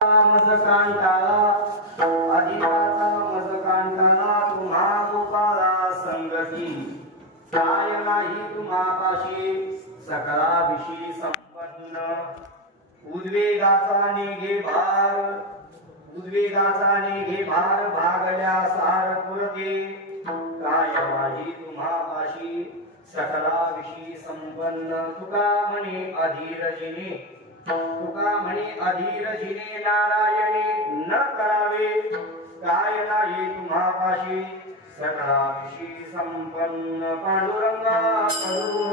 मजकांताला अधिकाचा मजकांताला तुम्हा गोपाला संगती काय नाही तुम्हापाशी सकळाविषयी संपन्न उद्वेगाचा नेघे भार भागल्या सार पुरते काय नाही तुम्हापाशी सकळाविषयी संपन्न तुका म्हणे अधीरजिने नारायणे न करावे काय नाही तुम्हापाशी सकळाविषयी संपन्न पांडुरंगा करू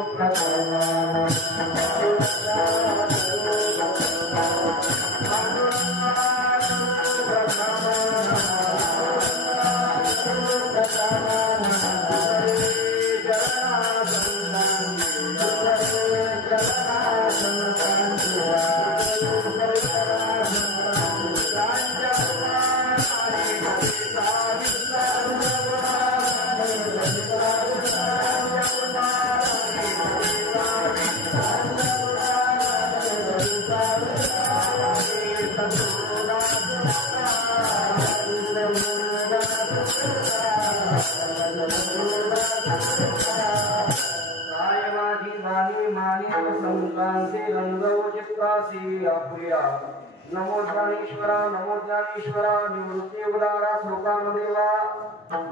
नमो ज्ञानेश्वरा निवृत्ती उदारा श्लोकामदेवा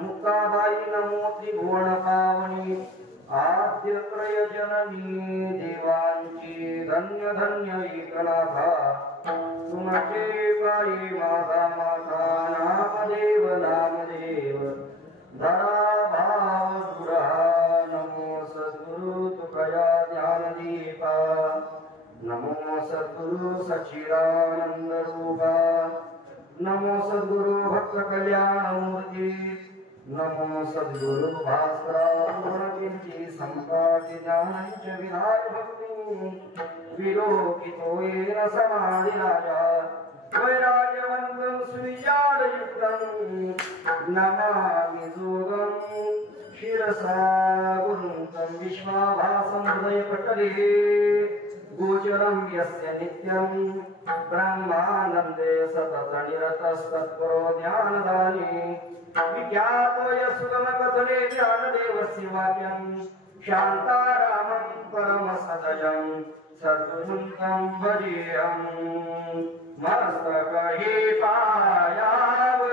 मुक्ताबाई नमो त्रिभुवन पावनी आद्य त्रयजननी देवांची धन्य धन्य एकनाथा तुमचे पायी माझा नामदेव धरा भाव दुरा नमो सद्गुरु तुकया ध्यानदीपा नमो सद्गुरु सच्चिदानंद रूपा नमो सद्गुरु भक्त कल्याण मूर्ति नमो सद्गुरु भास्करा गुणकीर्ति संपाति ज्ञानंच विधाय भक्ति विलोकितो येन समाधिराजा वैराग्यवन्तं सुविचारयुक्तं नमामि जोगं शिरसा गुरुं तं विश्वाभासं हृदयपटले गोचरं यस्य नित्यं ब्रह्मानन्दे सततनिरतस्तत्परो ध्यानदाने विख्यातोय सुगमकथने ध्यानदेवस्य वाक्यं शान्तारामं परमसदजं सद्गुरुं तं भजेऽहं मस्तकहे पायावली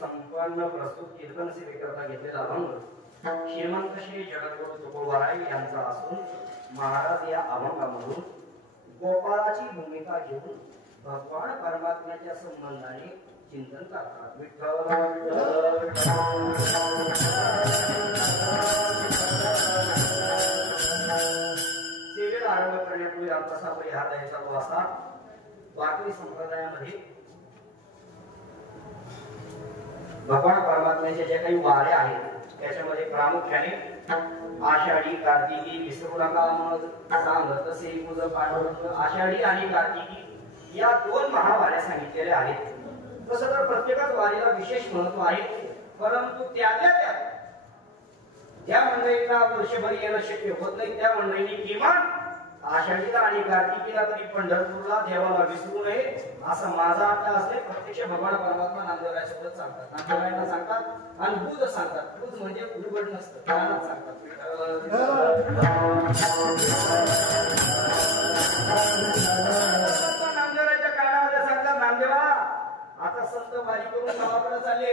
संपन्न प्रस्तुत कीर्तन सेवेकरता घेतलेला अभंग श्रीमंत श्री जगद्गुरु तुकोबाराय यांचा असून महाराज या अभंगामधून गोपाळाची भूमिका घेऊन भगवान परमात्म्याच्या संबंधाने चिंतन करतात. विठ्ठल सेवेला आरंभ करण्यापूर्वी आमचा परिहार द्यायचा तो असा वारकरी संप्रदायामध्ये भगवान परमात्म्याचे जे काही वारे आहेत त्याच्यामध्ये प्रामुख्याने आषाढी कार्तिकी विसरू नका मग सांगत तसे पूज पांडुरंग आषाढी आणि कार्तिकी या दोन महावाऱ्या सांगितलेल्या आहेत. तसं तर प्रत्येकच वारीला विशेष महत्व आहे, परंतु त्यातल्या त्यात ज्या मंडळींना वर्षभर येणं शक्य होत नाही त्या मंडळींनी किमान आषाढीला आणि कार्तिकीला तरी पंढरपूरला देवाला विसरू नये असं माझा अर्थ असते. प्रत्यक्ष भगवान परमात्मा नामदेवरायासोबत सांगतात, नामदेवरायांना सांगतात आणि बुध सांगतात. बुध म्हणजे उलगड नसतं, कानात सांगतात. नामदेवराच्या कानामध्ये सांगतात, नामदेवा आता संत वारी करून गावाकडे चालले,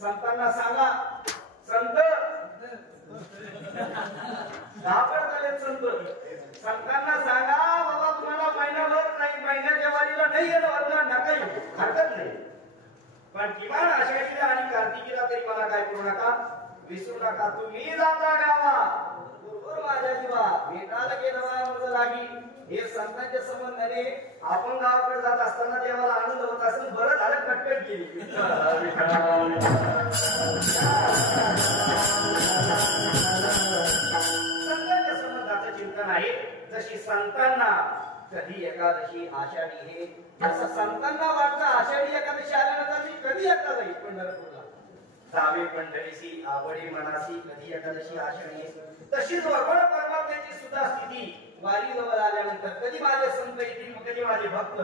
संतांना सांगा, संत गावाकडे चालले संत, संतांना सांगा बाबा तुम्हाला महिनाभर नाही, महिन्याच्या वारीला नाही येणं नका येऊ, हरकत नाही, पण किमान आषाढीला आणि कार्तिकीला तरी मला काय करू नका, विसरू नका. तुम्ही जाता गावा बरोबर माझ्या जीवा भेटायला गेलं लागी. हे संतांच्या संबंधाने आपण गावाकडे जात असताना देवाला आनंद होत असेल, बरं झालं कटकट गेली. संतांच्या संबंधाचं चिंतन आहे. जशी संतांना कधी एकादशी आषाढी हे जसं संतांना वाटतं आषाढी एकादशी आल्यानंतर मी कधी एकदा जाईल पंढरपूरला, जावे पंढरीसी आवडी मनासी कधी एकादशी आषाढी, तशीच भगवान परमात्म्याची सुद्धा स्थिती वारी जवळ आल्यानंतर कधी माझे संत येतील, कधी माझे भक्त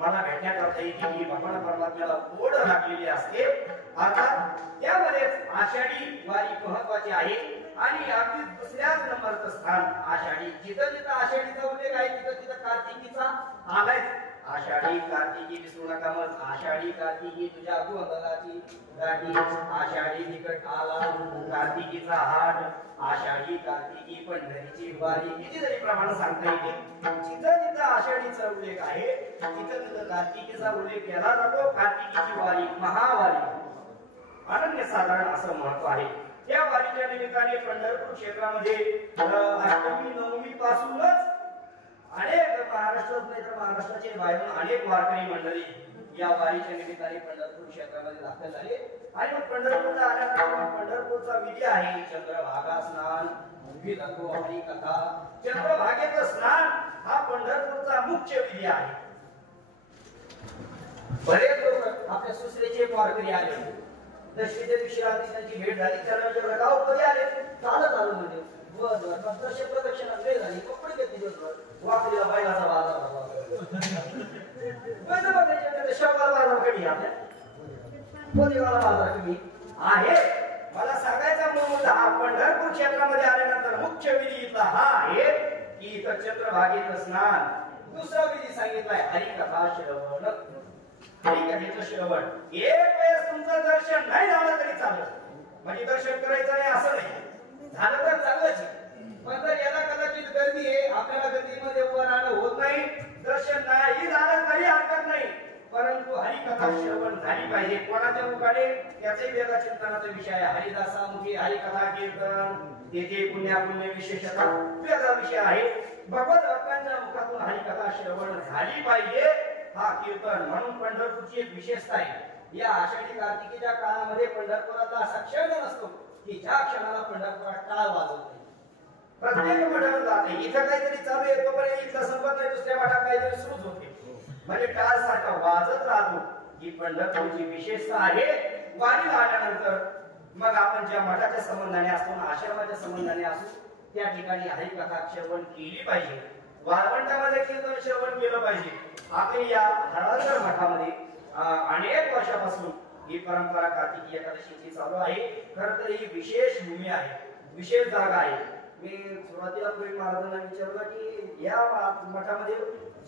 मला भेटण्याकरता येतील. ही भगवान परमात्म्याला ओढ लागलेली असते. अर्थात त्यामध्येच आषाढी वारी महत्वाची आहे आणि अगदी दुसऱ्याच नंबरचं स्थान आषाढी. जिथं जिथं आषाढीचा उल्लेख आहे तिथं तिथं कार्तिकीचा आलायच. आषाढी कार्तिकी विसरू नका मग. आषाढी कार्तिकी तुझ्या गोंधळाची गाठी, आषाढी निकट आला कार्तिकीचा हाट, आषाढी कार्तिकी पंढरीची वारी. किती जरी प्रमाण सांगता येईल, जिथं जिथं आषाढीचा उल्लेख आहे तिथं तिथं कार्तिकीचा उल्लेख केला जातो. कार्तिकीची वारी महावारी अनन्यसाधारण असं महत्व आहे. त्या वारीच्या निमित्ताने पंढरपूर क्षेत्रामध्ये अष्टमी नवमी पासूनच अनेक महाराष्ट्रात नाही तर महाराष्ट्राचे बाहेरून अनेक वारकरी मंडळी या वारीच्या निमित्ताने पंढरपूर क्षेत्रामध्ये दाखल झाले. आणि मग पंढरपूरला आल्यानंतर पंढरपूरचा विधी आहे चंद्रभागा स्नान, विधी हरी कथा. चंद्रभागेचं स्नान हा पंढरपूरचा मुख्य विधी आहे. बरेच लोक आपल्या सुसरेचे वारकरी आले, दशमीच्या दिवशी रात्री त्यांची भेट झाली. चरणाच्या गाव कधी आले, चालत आलो म्हणजे दर्शन प्रदक्षिणा वेळ झाली, कपडे घेतली दिवसभर, वाकरीला बैलाचा बाजार बाजार कमी आहे. मला सांगायचा मुद्दा हा पंढरपूर क्षेत्रामध्ये आल्यानंतर मुख्य विधी इथला हा आहे की इथं चंद्रभागेचं स्नान. दुसरा विधी सांगितलाय हरिकथा श्रवण. हरिकथेचं श्रवण एक वेळेस तुमचं दर्शन नाही झालं तरी चालेल, म्हणजे दर्शन करायचं नाही असं नाही, झालं तर चाललंच. पण जर याला कदाचित गर्दी आहे, आपल्याला गर्दीमध्ये उभं राहणं होत नाही, दर्शन नाही झालं तरी हरकत नाही, परंतु हरिकथा श्रवण झाली पाहिजे. कोणाच्या मुखाने त्याचे वेगळा चिंतनाचा विषय आहे. हरिदासामुखी हरिकथा कीर्तन तेथे पुण्य विशेषता वेगळा विषय आहे. भगवत भक्तांच्या मुखातून हरिकथा श्रवण झाली पाहिजे हा कीर्तन. म्हणून पंढरपूरची एक विशेषता आहे. या आषाढी कार्तिकीच्या काळामध्ये पंढरपुरातला असा क्षण नसतो की ज्या क्षणाला पंढरपुरात टाळ वाजवत नाही. प्रत्येक मठात जाते, इथं काहीतरी चालू आहे तोपर्यंत इथला संपत नाही, दुसऱ्या मठात काहीतरी सुरूच होते, म्हणजे टाळ सारखा वाजत राहतो. ही पंढरपूरची विशेषता आहे. वारीला आल्यानंतर मग आपण ज्या मठाच्या संबंधाने असतो, आश्रमाच्या संबंधाने असतो, त्या ठिकाणी हरिकथा श्रवण केली पाहिजे. वाळवंटामध्ये कीर्तन श्रवण केलं पाहिजे. आपली या हळदर मठामध्ये अनेक वर्षापासून ही परंपरा कार्तिकी एकादशीची चालू आहे. खरं तर ही विशेष भूमी आहे, विशेष जागा आहे. मी सुरुवातीला पुढे महाराजांना विचारलं की या मठामध्ये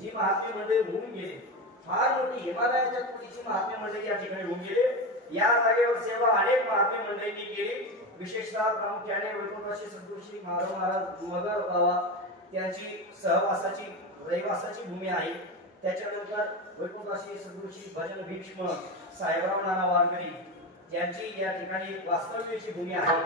जी महात्मे मंडळी होऊन गेले, फार मोठी हिमालयाच्या पुढीची महात्मे मंडळी या ठिकाणी होऊन गेले. या जागेवर सेवा अनेक महात्मे मंडळींनी केली. विशेषतः प्रामुख्याने वैकुंठवासी सद्गुरू श्री माधव महाराज मगर बाबा त्यांची सहवासाची रहिवासाची भूमी आहे. त्याच्यानंतर वैकुंठवासी सद्गुरू श्री भजन भीष्म साहेबराव नाना वारकरी यांची या ठिकाणी वास्तव्याची भूमी आहे.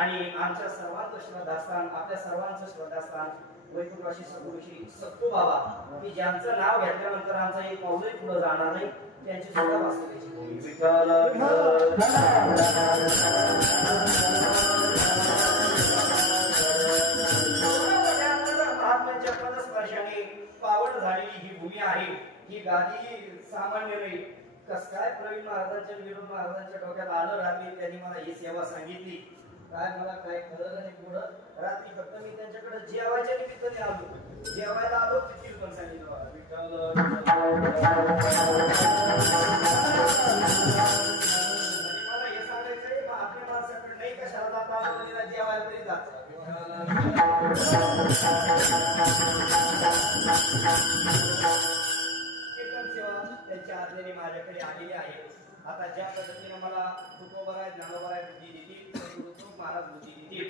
आणि आमच्या सर्वांचं श्रद्धास्थान, आपल्या सर्वांचं श्रद्धास्थान वैकुंठवासी सद्गुरू श्री सत्तू बाबा, की ज्यांचं नाव घेतल्यानंतर आमचा एक पाऊलही पुढे जाणार नाही, त्यांची सुद्धा वास्तव्याची भूमी. महात्म्यांच्या पदस्पर्शाने पावन झालेली ही भूमी आहे. ही गादी सामान्य नाही, कस काय प्रवीण महाराजांच्या विनोद महाराजांच्या डोक्यात आलं रात्री त्यांनी मला ही सेवा सांगितली काय मला काय कळलं नाही पुढं रात्री फक्त मी त्यांच्याकडे जेवायच्या निमित्ताने आलो जेवायला आलो तिथील पण सांगितलं मला विठ्ठल मला हे सांगायचंय आपल्या माणसाकडे नाही कशाला जाता आलं जेवायला तरी जात कीर्तन सेवा त्यांच्या आज्ञेने माझ्याकडे आलेली आहे आता ज्या पद्धतीने मला तुकोबराय ज्ञानोबराय बुद्धी दिली महाराज बुद्धी दिली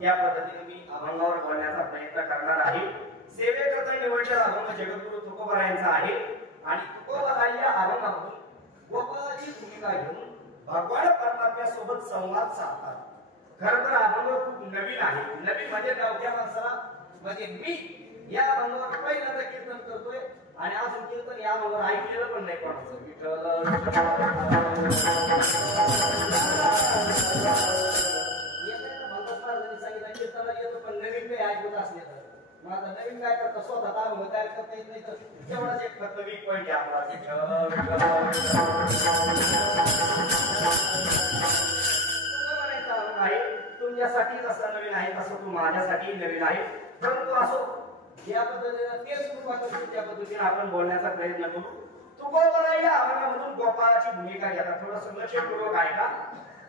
त्या पद्धतीने मी अभंगावर बोलण्याचा प्रयत्न करणार आहे सेवेकरता निवडलेला अभंग जगद्गुरु तुकोबरायांचा आहे आणि तुकोबराय या अभंगामधून गोपाळाची भूमिका घेऊन भगवान परमात्म्यासोबत संवाद साधतात खरं तर अभंग खूप नवीन आहे नवीन म्हणजे नवख्या माणसाला म्हणजे मी या अभंगावर पहिल्यांदा कीर्तन करतोय आणि अजून कीर्तन या अभंगावर ऐकलेलं पण नाही कोणाचं सांगितलं कीर्तनाला येतो पण नवीन काही ऐकत असले तर मग आता नवीन काय करता स्वतः अभंग तयार करता येत नाही तर तेवढाच एक फक्त वीक पॉईंट आहे आपला आहे तुमच्यासाठीच असा नवीन आहे तसं तू माझ्यासाठी नवीन आहे परंतु असो या पद्धतीने तेच कृपा त्या पद्धतीने आपण बोलण्याचा प्रयत्न करू तुकोबराय या अभंगामधून गोपाळाची भूमिका घेता थोडं लक्षपूर्वक ऐका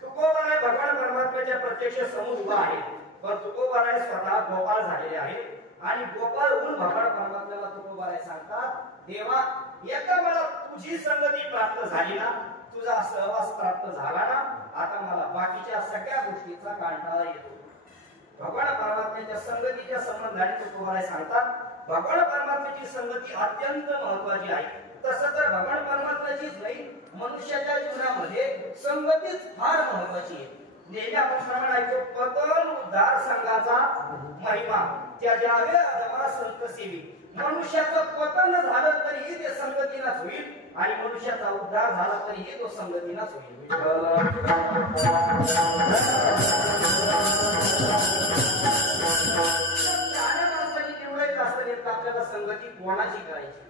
तुकोबराय भगवान परमात्म्याच्या प्रत्यक्ष समोर उभा आहे पण तुकोबराय स्वतः गोपाळ झालेले आहे आणि गोपाळ होऊन भगवान परमात्म्याला तुकोबराय सांगतात देवा एका मला तुझी संगती प्राप्त झाली ना तुझा सहवास प्राप्त झाला ना आता मला बाकीच्या सगळ्या गोष्टीचा कंटाळा येतो भगवान परमात्म्याच्या संगतीच्या संबंधाने तुकोबराय सांगतात भगवान परमात्म्याची संगती अत्यंत महत्त्वाची आहे तसं तर भगवान परमात्म्याचीच नाही मनुष्याच्या जीवनामध्ये संगतीच फार महत्त्वाची आहे नेहमी आपण प्रमाण ऐकतो पतन उद्धार संघाचा महिमा त्याजावे अधमा संत सेवी मनुष्याचं पतन झालं तरीही ते संगतीनाच होईल आणि मनुष्याचा उद्धार झाला तरीही तो संगतीनाच होईल आपल्याला संगती कोणाची करायची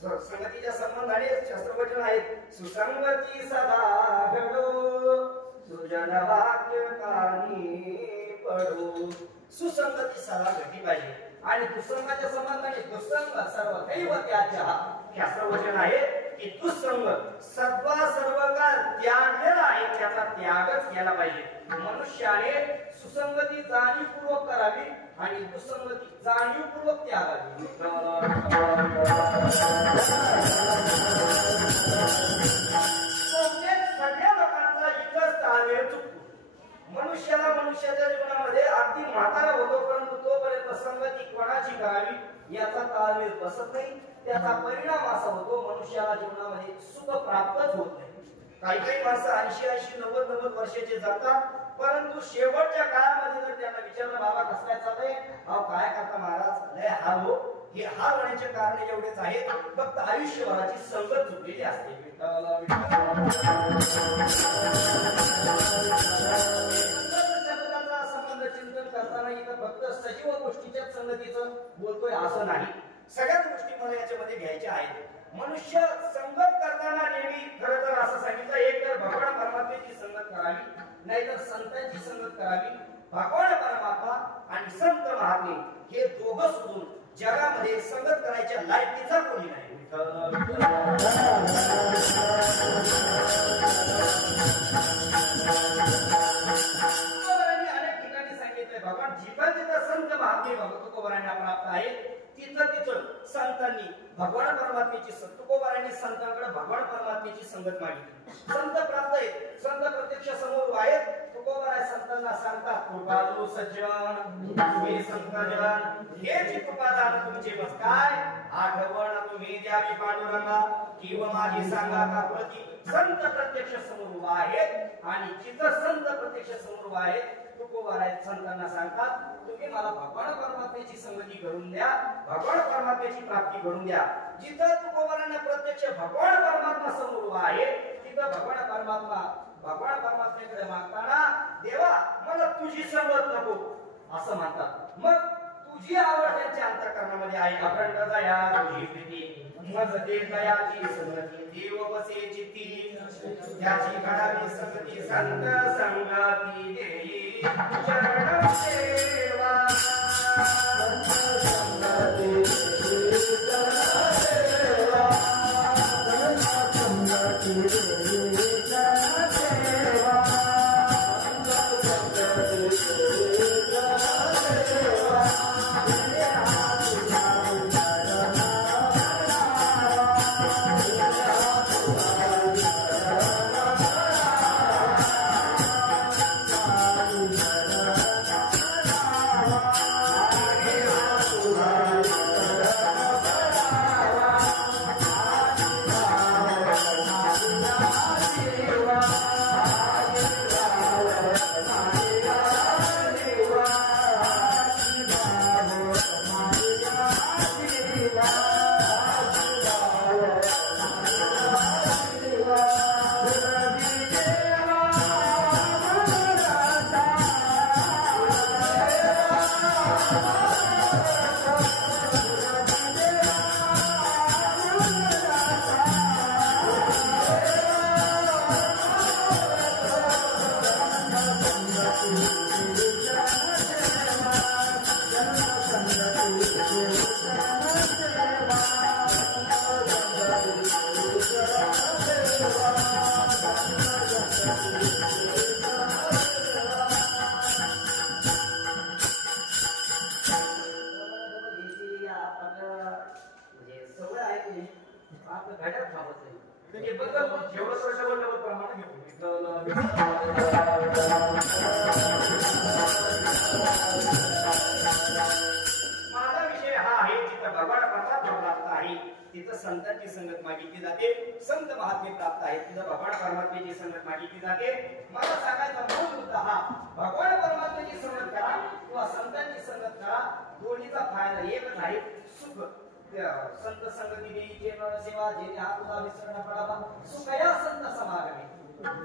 संगतीच्या संबंधाने शास्त्रवचन आहेत सुसंगती सदा घडो सुजन वाक्य कानी पडो सुसंगती सदा घडली पाहिजे आणि दुसंगाच्या संबंधाने दुसंग सर्व दैव त्याच्या शास्त्रवचन आहे की दुसंग सत्वा सर्व काळ त्यागलेला आहे त्याचा त्यागच केला पाहिजे मनुष्याने सुसंगती जाणीवपूर्वक करावी आणि दुसंगती जाणीवपूर्वक त्यागावी सगळ्या लोकांचा इथंच ताळमेळ चुकतो मनुष्याला मनुष्याच्या जीवनामध्ये अगदी म्हातारा होतो परंतु तोपर्यंत संगती कोणाची करावी याचा ताळमेळ बसत नाही त्याचा परिणाम असा होतो मनुष्याला जीवनामध्ये सुख प्राप्तच होत नाही काही काही माणसं 80-90 वर्षाचे जगतात परंतु शेवटच्या काळामध्ये जर त्यांना विचारलं बाबा कसं काय चाललंय अहो काय करता महाराज लय हाल हो हे हाल होण्याचे कारण एवढेच आहेत फक्त आयुष्यभराची संगत चुकलेली असते संबंध चिंतन करताना इथं फक्त सजीव गोष्टीच्या संगतीचं बोलतोय असं नाही सगळ्याच गोष्टी मला याच्यामध्ये घ्यायच्या आहेत मनुष्य संगत करताना नेहमी खरं तर असं सांगितलं एक तर भगवान परमात्म्याची संगत करावी नाहीतर संतांची संगत करावी भगवान परमात्मा आणि संत महात्मे हे दोघं सोडून जगामध्ये संगत करायच्या लायकीचा कोणी नाही अनेक ठिकाणी सांगितलंय भगवान जिथं जिथं संत महात्मे तुकोबरायांना प्राप्त आहे तिथं तिथं संतांनी भगवान परमात्म्याची तुकोबरायांनी संतांकडे भगवान परमात्म्याची संगत मागितली संत प्राप्त आहेत संत प्रत्यक्ष समोर आहेत तुकोबराय संतांना सांगतात कृपालू सज्जन हे संतजन हे जी कृपादान तुमचे बस काय आठवण तुम्ही द्यावी पांडुरंगा किंवा माझी सांगा का प्रती संत प्रत्यक्ष समोर उभा आहेत आणि जिथं संत प्रत्यक्ष समोर उभा आहेत तुकोबराय संतांना सांगतात तुम्ही मला भगवान परमात्म्याची संगती करून द्या भगवान परमात्म्याची प्राप्ती करून द्या जिथं तुकोबरायांना प्रत्यक्ष भगवान परमात्मा समोर उभा आहे तिथं भगवान परमात्म्याकडे मागताना देवा मला तुझी संगत नको असं म्हणतात मग तुझी आवड त्यांच्या अंतःकरणामध्ये आहे. अखंड दया तुझी प्रीती मज ते दयाची संगती देव बसे चित्ती त्याची घडावी संगती संत संगती देई चरण सेवा संतांची संगत मागितली जाते. संत महात्मे प्राप्त आहेत तिथं भगवान परमात्म्याची संगत मागितली जाते. मला सांगायचा मूळ मुद्दा हा भगवान परमात्म्याची संगत करा किंवा संतांची संगत करा दोन्हीचा फायदा एकच आहे सुख. संत संगती देईचे सेवा जेणे हा तुला विसरणा पडावा सुख या संत समागमे.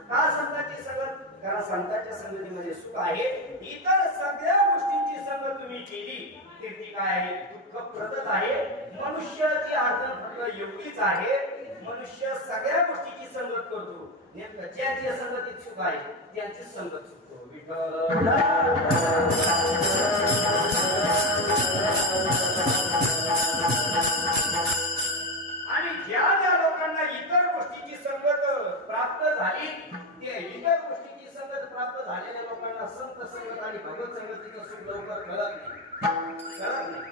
का संतांची संगत? कारण संतांच्या संगतीमध्ये सुख आहे. इतर सगळ्या गोष्टींची संगत तुम्ही केली तर ती काय आहे? दुःखप्रदच आहे. मनुष्याची अडचण फक्त एवढीच आहे मनुष्य सगळ्या गोष्टीची संगत करतो. नेमकं ज्याची संगतीत सुख आहे त्यांची संगत चुकतो. विठ्ठल आणि ज्या ज्या लोकांना इतर गोष्टीची संगत प्राप्त झाली त्या इतर गोष्टीची संगत प्राप्त झालेल्या लोकांना संत संगत आणि भगवत संगतीचं सुख लवकर कळत नाही.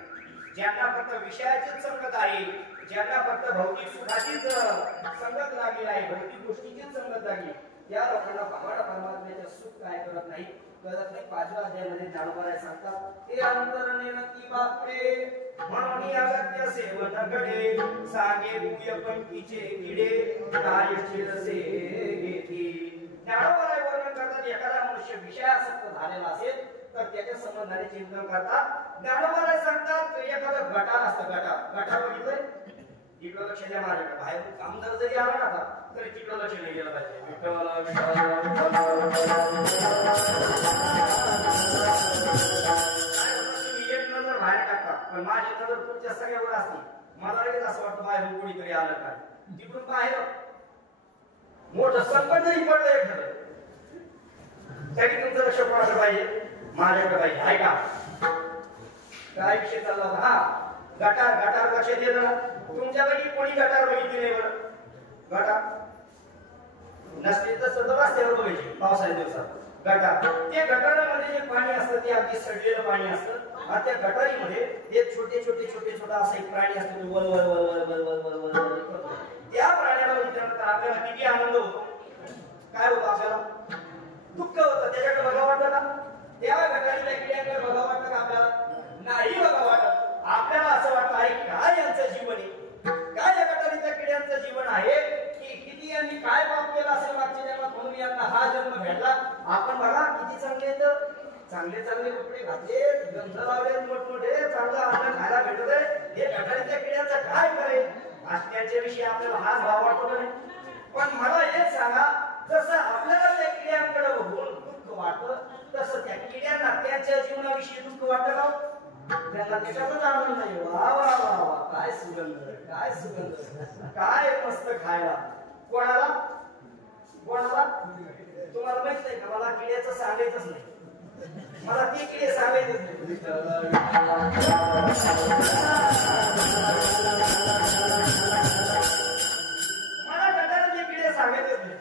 ज्यांना फक्त विषयाचीच संगत आहे ज्यांना फक्त भौतिक सुखाचीच संगत लागली आहे भौतिक गोष्टीचीच संगत लागली त्या लोकांना भगवान परमात्म्याचे सुख काय करत नाही. कळत नाही. 5व्या अध्यायामध्ये ज्ञानोबा सांगतात ते अंतरणे नती बापडे म्हणून अगत्य सेवन घडे सागे भूय पंखीचे किडे काय चिरसे घेती. ज्ञानोबा वर्णन करतात एखादा मनुष्य विषयासक्त झालेला असेल तर त्याच्या संबंधाने चिंतन करतात. ज्ञानोबा सांगतात एखादं गटार असतं गटार बघितलंय इकडं लक्ष द्या माझ्याकडे बाहेर काम जरी आला ना तरी तिकडं लक्ष नाही गेलं पाहिजे. एक नजर बाहेर टाकता पण माझी नजर तुमच्या सगळ्यावर असते. मला लगेच असं वाटतं बाहेर कोणीतरी आलं काय तिकडून बाहेर मोठं संकट जरी पडलं एखादं तरी तुमचं लक्ष कोणाचं पाहिजे? माझ्याकडे पाहिजे. आहे का? काय विषय चालला होता? हा गटार लक्ष देत ना. तुमच्यापैकी कोणी गटार बघितली नाही बरं? गटार नसते तर सतत रस्त्यावर बघायची पावसाळ्या दिवसात गटार. ते गटारामध्ये जे पाणी असतं ते अगदी सडलेलं पाणी असतं आणि त्या गटारीमध्ये एक छोटा असा एक प्राणी असतो तो वल वल वल वल वल वल वल वल वल करतो. त्या प्राण्याला बघितल्यानंतर आपल्याला किती आनंद होतो. काय होतं? आपल्याला दुःख होतं. त्याच्याकडे बघा वाटतं का? त्या गटारीच्या किड्याकडे बघा वाटतं का आपल्याला? नाही बघा वाटत. आपल्याला असं वाटतं आहे काय यांचं जीवन आहे काय या गटारीच्या किड्यांचं जीवन आहे की किती यांनी काय पाप केलं असेल मागच्या जन्मात म्हणून यांना हा जन्म भेटला. आपण बघा किती चांगले कपडे घातले गंध लावले मोठमोठे चांगलं अन्न खायला भेटत आहे. हे गटारीच्या किड्यांचं काय करेल त्यांच्या विषयी आपल्याला हाच भाव वाटतो नाही. पण मला हेच सांगा जसं आपल्याला त्या किड्यांकडे बघून दुःख वाटतं तसं त्या किड्यांना त्यांच्या जीवनाविषयी दुःख वाटतं का? त्यांना त्याच्यातच आनंद नाही. वा वा वा वा, काय सुगंध, काय सुगंध, काय मस्त खायला. कोणाला कोणाला तुम्हाला माहित नाही का, मला किड्याचं सांगायचंच नाही, मला ती किडे सांगायचंच नाही. मला गटारातले किडे सांगायचेच नाही.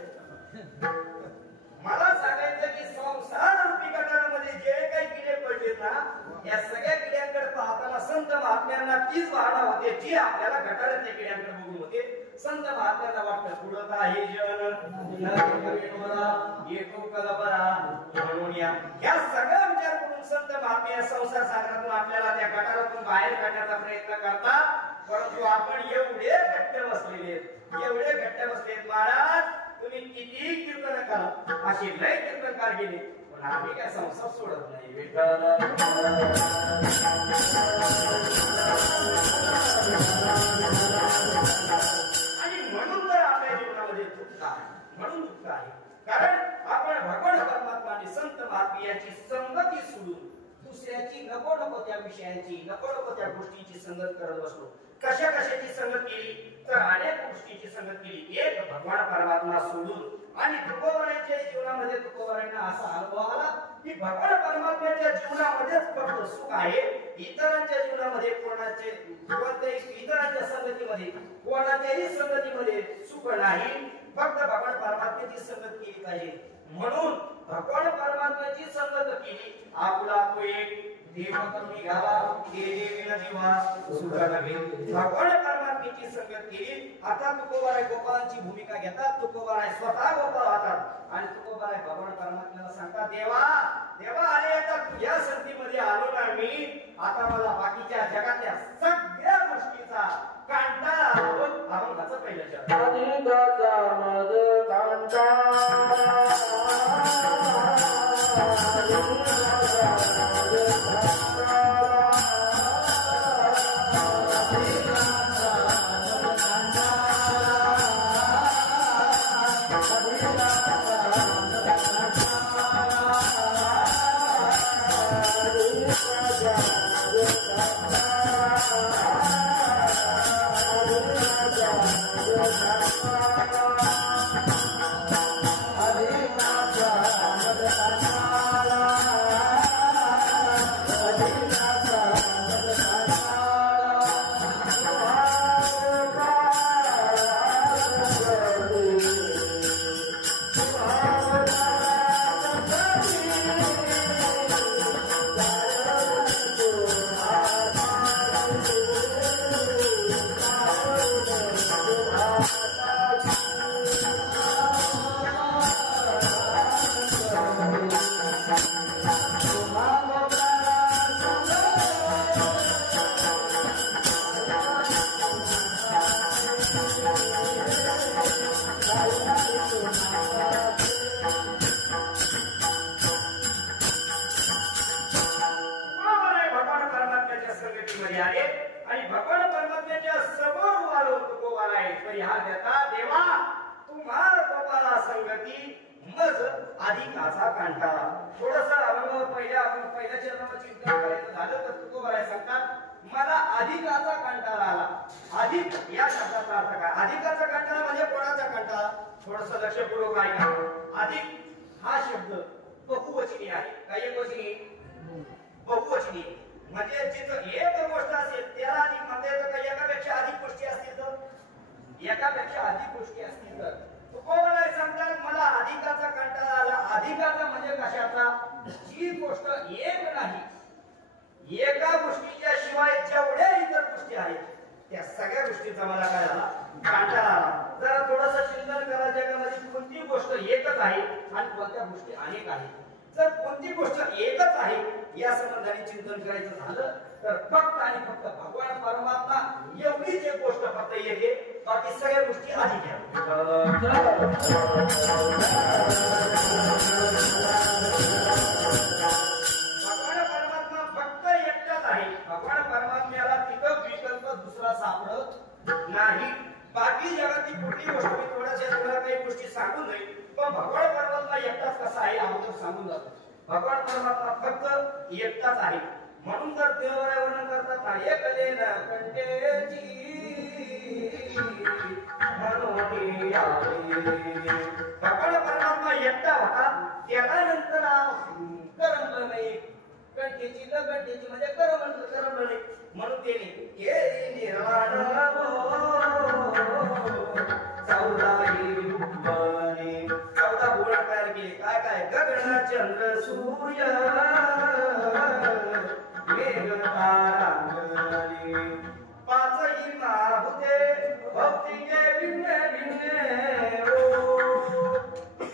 मला सांगायचं की संसार रूपी गटारामध्ये जे काही किडे पडलेत ना, या सगळ्या किड्यांकडे पाहताना संत महात्म्यांना तीच भावना होते जी आपल्याला गटारातल्या किड्यांकडे बघून होते. संत महात्म्यांना वाटतं पुढं काही जन येतो कलबरा म्हणून या सगळा विचार करून संत महात्मे या संसार सागरातून आपल्याला त्या गटारातून बाहेर काढण्याचा प्रयत्न करतात. परंतु आपण एवढे घट्ट बसलेले, एवढे घट्ट बसलेत. महाराज तुम्ही किती कीर्तन करा, अशी लय कीर्तनकार गेले, पण आम्ही काय संसार सोडत नाही. विठ्ठल आणि म्हणून तर आपल्या जीवनामध्ये दुःख आहे, म्हणून दुःख आहे. कारण आपण भगवान परमात्मा आणि संत महात्मे यांची संगती सोडून दुसऱ्याची नको नको त्या विषयांची, नको नको त्या गोष्टीची संगत करत बसलो. कशा कशाची संगत केली तर अनेक गोष्टीची संगत केली. एक भगवान परमात्मा सोडून. आणि तुकोबारायांच्या जीवनामध्ये तुकोबारायांना असा अनुभव आला की भगवान परमात्म्याच्या जीवनामध्येच फक्त सुख आहे. इतरांच्या जीवनामध्ये कोणाचे कोणत्याही इतरांच्या संगतीमध्ये कोणाच्याही संगतीमध्ये सुख नाही. फक्त भगवान परमात्म्याची संगत केली पाहिजे. म्हणून भगवान परमात्म्याची संगत केली. आपुला तो एक देव करून घ्यावा, देवीन दिवा सुख नव्हे. भगवान परमात्म्याची संगत केली. आता तुकोबाराय गोपाळांची भूमिका घेतात. तुकोबाराय स्वतः गोपाळ होतात आणि तुकोबाराय भगवान परमात्म्याला सांगतात, देवा देवा अरे आता तुझ्या संगतीमध्ये आलो ना मी, आता मला बाकीच्या जगातल्या सगळ्या गोष्टीचा कांटाळा आलो. अभंगाचं पहिलं चरण. अधिकाचा मज कांटाळा म्हणून तर देवाला वर्णन करतात ना एकले ना कंटेची म्हणून भगवान परमात्मा एकटा होता त्यानंतर करमलं नाही कंठेची न कंठेची म्हणजे करमलं नाही म्हणून त्याने केली निर्माण चौदा गुण तयार केले काय काय गगन चंद्र सूर्य मेघ तारांगणी पाचही महाभूते भक्तिके भिन्न भिन्न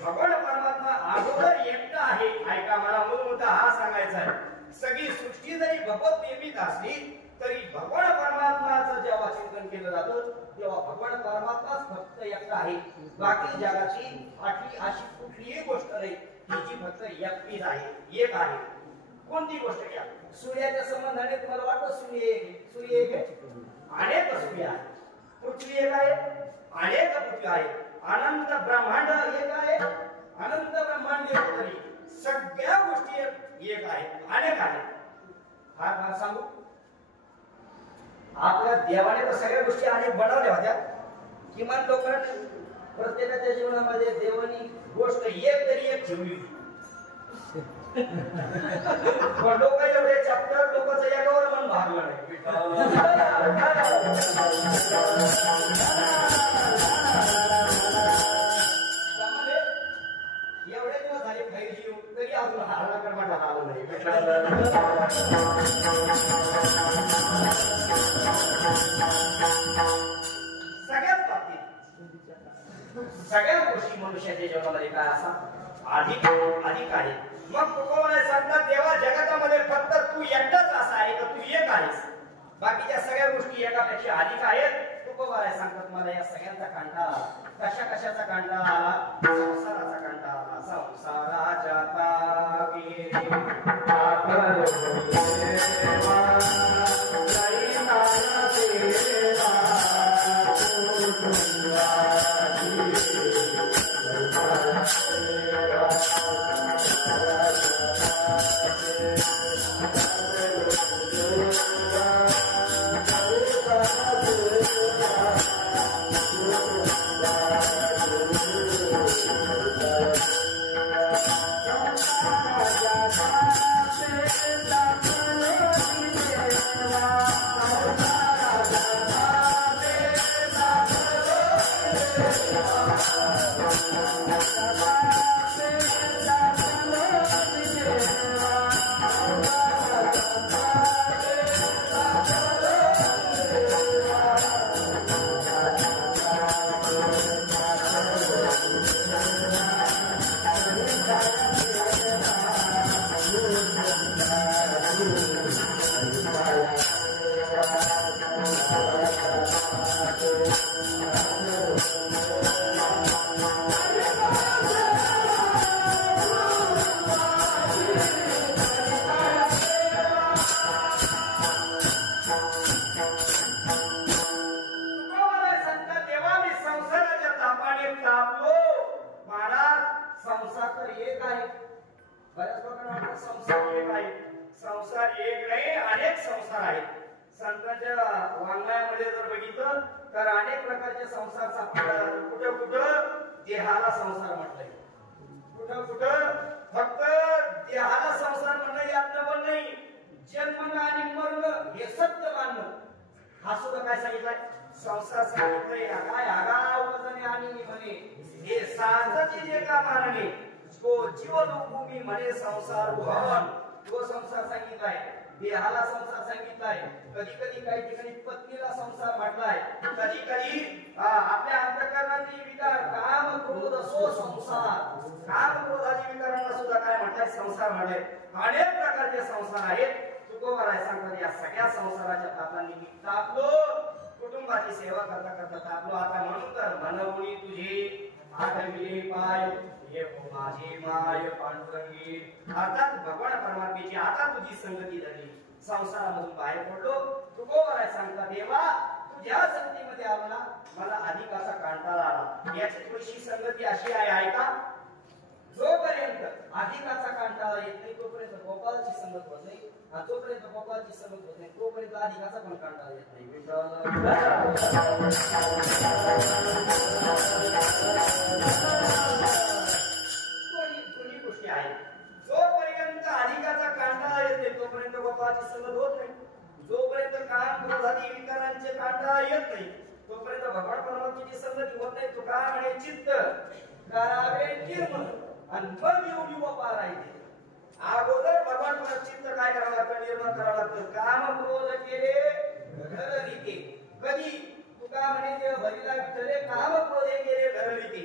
भगवान परमात्मा अगोदर एकटा आहे ऐका मला मूळ मुद्दा हा सांगायचा आहे सगळी सृष्टी जरी भगवत निर्मित असली तरी भगवान परमात्माचं जेव्हा चिंतन केलं जातं तेव्हा भगवान परमात्माच फक्त एकटा आहे बाकी जगाची आठवी अशी कुठलीही गोष्ट नाही तिची फक्त एकटीच आहे एक आहे कोणती गोष्ट घ्या सूर्याच्या संबंधाने तुम्हाला वाटतं सूर्य एक अनेक सूर्य आहे पृथ्वी एक आहे अनेक पृथ्वी आहे अनंत ब्रह्मांड एक आहे अनंत ब्रह्मांड तरी सगळ्या गोष्टी एक आहेत अनेक आहेत हा सांगू आपल्या देवाने तर सगळ्या गोष्टी अनेक बनवल्या होत्या किमान लोकांनी प्रत्येकाच्या जीवनामध्ये देवानी गोष्ट एक तरी एक ठेवली पण लोक एवढे चॅप्टर लोकांचं एकावर मन भागलं नाही एवढे दिवस झाले 5G तरी अजून हारला कर्माटा आलं नाही सगळ्याच बाबतीत सगळ्याच गोष्टी मनुष्याच्या जीवनामध्ये काय असा अधिक आहे मग तुकोबाने सांगतात देवा जगामध्ये फक्त तू एकटाच असा आहे का तू एक आहेस बाकीच्या सगळ्या गोष्टी एकापेक्षा अधिक आहेत तुकोबाने सांगतात मला या सगळ्यांचा कंटाळा कशाचा कंटाळा आला संसाराचा कंटाळा आला संसाराच्या तागे संसार एक नाही अनेक संसार आहेत संतांच्या वाङ्मयामध्ये जर बघितलं तर अनेक प्रकारचे संसार सापडतात कुठं देहाला संसार म्हटलंय कुठं फक्त देहाला संसार म्हणणं यातनं पण नाही जन्म आणि मरण हे सत्य मानणं हा सुद्धा काय सांगितलंय संसार सांगितलंय काय आगावजने आणि म्हणे हे साधची जे का मानणे तो जीवनभूमी म्हणे संसार भवन तो संसार सांगितलाय देहाला संसार सांगितलाय कधी कधी काही ठिकाणी पत्नीला संसार म्हटलाय कधी कधी आपल्या अंतःकरणातील विकार काम क्रोध असो संसार काम क्रोधाची विकारांना सुद्धा काय म्हणताय संसार म्हणताय अनेक प्रकारचे संसार आहेत तुकोबाराय सांगतात या सगळ्या संसाराच्या तापांनी मी तापलो कुटुंबाची सेवा करता करता तापलो आता म्हणून तर मनवणी तुझी आठविले पाय हे माझी माय पांडुरंगी अर्थात भगवान परमात्म्याची आता तुझी संगती झाली संसारामधून बाहेर पडलो तुकोबाराय सांगतात देवा तुझ्या संगतीमध्ये आलो ना मला अधिकाचा कंटाळा आला याची थोडीशी संगती अशी आहे का जोपर्यंत अधिकाचा कंटाळा येत नाही तोपर्यंत गोपाळची संगत होत नाही जोपर्यंत गोपाळाची संगत होत नाही तोपर्यंत अधिकाचा पण कंटाळा येत नाही. दोन्ही गोष्टी आहेत. जोपर्यंत अधिकाचा कंटाळा येत नाही तोपर्यंत गोपाळाची संगत होत नाही. जोपर्यंत काम क्रोधादी विकारांचे कंटाळा येत नाही तोपर्यंत भगवान परमात्म्याची संगती होत नाही. तो काय म्हणे चित्त करावे निर्मळ आणि मग एवढी गोपाळ राहिली. अगोदर भगवान चित्त काय करावं लागतं? निर्मळ करावं लागतं. काम क्रोध केले घर रीते. कधी तुका म्हणे ते भरीला विठले काम क्रोध केले घर रीते.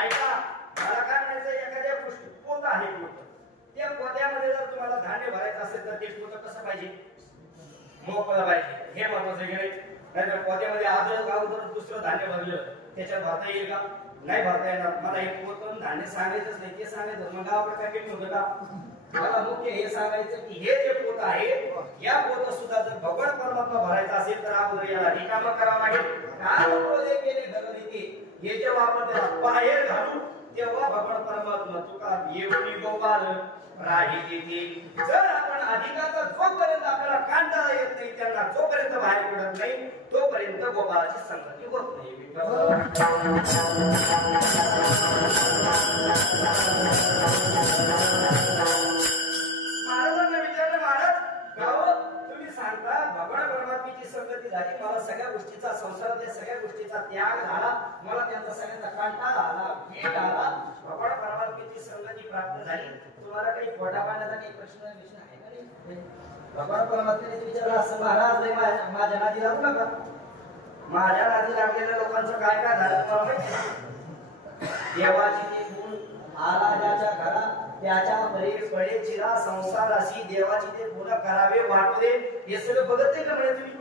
ऐका मला काय म्हणायचं एखाद्या गोष्टी पोत आहे पोत. त्या पोत्यामध्ये जर तुम्हाला धान्य भरायचं असेल तर ते पोत कसं पाहिजे? मोकळं पाहिजे. हे महत्वाचं आहे. नाहीतर पोत्यामध्ये आजच गाव जर दुसरं धान्य भरलं त्याच्यात भरता येईल का? नाही भरता येणार. मला हे पोत धान्य सांगायचंच नाही ते सांगायचं मग गावाकडे काय केलं होतं का? मला मुख्य हे सांगायचं की हे जे पोत आहे या पोत सुद्धा जर भगवान परमात्मा भरायचा असेल तर अगोदर याला रिकाम करावं लागेल. काम क्रोधे केले घर रीते. हे जेव्हा आपण त्याला बाहेर घालू तेव्हा भगवान परमात्मा तुका येऊनी गोपाल राही देते. जर आपण अधिकाचा जोपर्यंत आपल्याला कांटाळा येत नाही त्यांना जोपर्यंत बाहेर पडत नाही तोपर्यंत गोपाळाची संगती होत नाही. महाराजांना विचारलं महाराज गाव तुम्ही सांगता भगवान परमात्म्याची संगती झाली मला सगळ्या गोष्टीचा संसारातल्या सगळ्या गोष्टीचा त्याग झाला मला त्यांचा सगळ्यांचा कंटाळा आला भेट आला भगवान परमात्म्याची संगती प्राप्त झाली. तुम्हाला काही पोटा पाण्याचा काही प्रश्न आहे का नाही? भगवान परमात्म्याने विचारलं असं महाराज माझ्या नादी लागू नका. माझ्या नादी लागलेल्या लोकांचं काय काय झालं तुम्हाला माहिती? देवाची ते गुण आला ज्याच्या घरात त्याच्या पळे चिरा संसाराशी देवाची ते गुण करावे वाटले हे सगळं बघत नाही का म्हणे तुम्ही?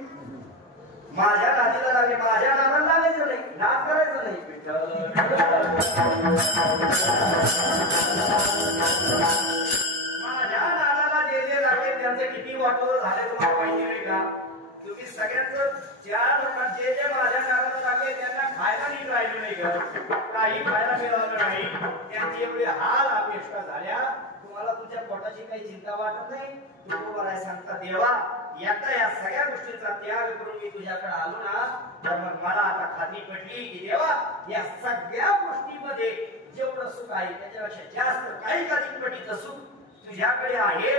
माझ्या नादीला लागले माझ्या नादाला लागायचं नाही नाद करायचं नाही. माझ्या नादाला जे जे लागले त्यांचे किती वाटोळ झाले तुम्हाला माहिती नाही का? तुम्ही सगळ्यांचं ज्या लोकांना जे जे माझ्या नादाला लागले त्यांना खायला नीट राहिलं नाही का? काही खायला मिळालं नाही. त्यांची एवढी हाल अपेक्षा झाल्या तुम्हाला तुमच्या पोटाची काही चिंता वाटत नाही. तू मला सांगता देवा एकदा या सगळ्या गोष्टींचा त्याग करून मी तुझ्याकडे आलो ना तर मग मला आता खात्री पडली की देवा या सगळ्या गोष्टीमध्ये जेवढं सुख आहे त्याच्यापेक्षा जास्त काही पटीचं सुख तुझ्याकडे आहे.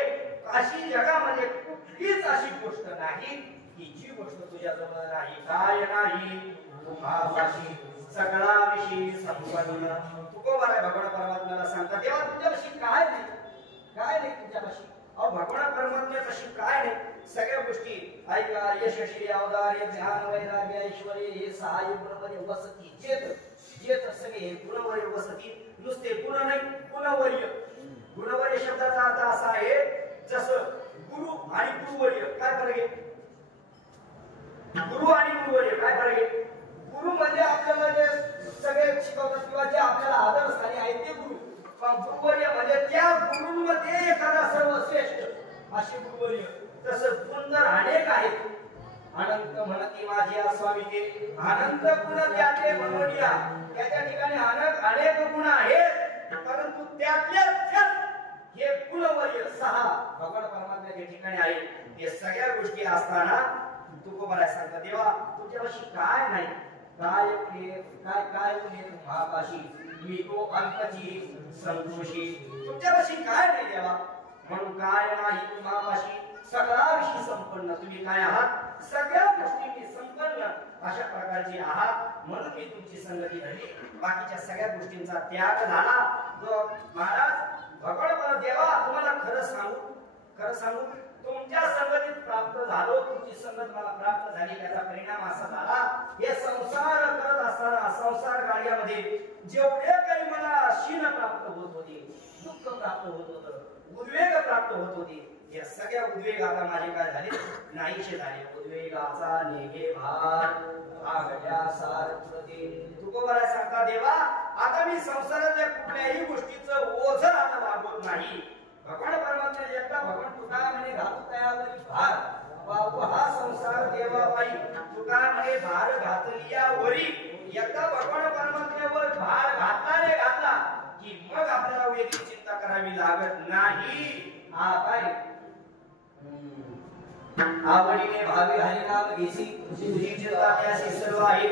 अशी जगामध्ये कुठलीच अशी गोष्ट नाही की जी गोष्ट तुझ्याजवळ नाही. काय नाही तुझ्यापाशी सगळा विषयी संपन्न. तुकोबाराय भगवान परमात्म्याला सांगता देवा तुझ्यापाशी काय नाही काय नाही तुझ्यापाशी. अहो भगवान परमात्म्यापाशी काय नाही सगळ्या गोष्टी ऐका यशस्वी अवतार ज्ञान वैराग्य ऐश्वर्य हे सहाय्य गुणवर्य वसती जेत सगळे हे गुणवर्य वसती. नुसते गुण नाही गुणवर्य. गुणवर्य शब्दाचा अर्थ असा आहे जसं गुरु आणि गुरुवर्य. काय फरक आहे? गुरु आणि गुरुवर्य काय फरक आहे? गुरु म्हणजे आपल्याला जे सगळे शिकवतात किंवा जे आपल्याला आदर्शस्थानी आहेत ते गुरु. पण गुरुवर्य म्हणजे त्या गुरूंमध्ये एखादा सर्वश्रेष्ठ असे गुरुवर्य. तसं गुण तर अनेक आहेत. अनंत म्हणती माझी स्वामी ते अनंत गुण त्यातले म्हणूया. त्याच्या ठिकाणी अनेक गुण आहेत परंतु त्यातले हे गुणवर्य सहा भगवान परमात्म्याच्या ठिकाणी आहेत. हे सगळ्या गोष्टी असताना तू मला सांगता देवा तुझ्यापाशी काय नाही काय काय महापाशी मी तो अंतची संतोषी. तुमच्यापाशी काय नाही देवा म्हणून काय नाही तुम्हापाशी सगळा विषय संपन्न. तुम्ही काय आहात? सगळ्या गोष्टींनी संपन्न अशा प्रकारची आहात म्हणून मी तुमची संगती धरली. बाकीच्या सगळ्या गोष्टींचा त्याग झाला. जो महाराज भगवान देवा तुम्हाला खरं सांगू तुमच्या संगतीत प्राप्त झालो. तुमची संगत मला प्राप्त झाली त्याचा परिणाम असा झाला हे संसार करत असताना संसार कार्यामध्ये जेवढे काही मला शीन प्राप्त होत होते दुःख प्राप्त होत होतं उद्वेग प्राप्त होत होते या सगळ्या उद्वेग आता माझे काय झाले नाहीसे झाले. उद्वेगाचा नेगे भार आगड्या सार तुकोबाला सांगता देवा आता मी संसारातल्या कुठल्याही गोष्टीचं ओझं आता वागवत नाही. भगवान परमात्मा एकदा भगवान तुका म्हणे घालू तयार भार बाबू हा संसार देवाबाई तुका म्हणे भार घातलिया वरी. एकदा भगवान परमात्म्यावर भार घातला की मग आपल्याला वेगळी चिंता करावी लागत नाही. हा काय आवडीने भावी हरिनाम घेसी तुझी चिंता त्याशी सर्व आहे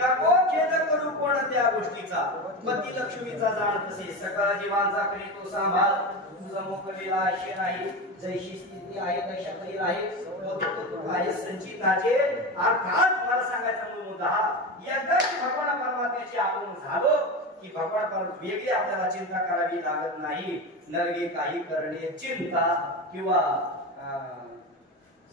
नको खेद करू कोणत्या गोष्टीचा पती लक्ष्मीचा जाण तसे सकळ जीवांचा करी तो सांभाळ तुझा मोकळीला आशय नाही जैशी स्थिती आहे तशा तरी आहे तू आहे संचिताचे अर्थात मला सांगायचा मूळ मुद्दा एकदा भगवान परमात्म्याची आपण झालो की भगवान पर वेगळी आपल्याला चिंता करावी लागत नाही नरगे काही करणे चिंता किंवा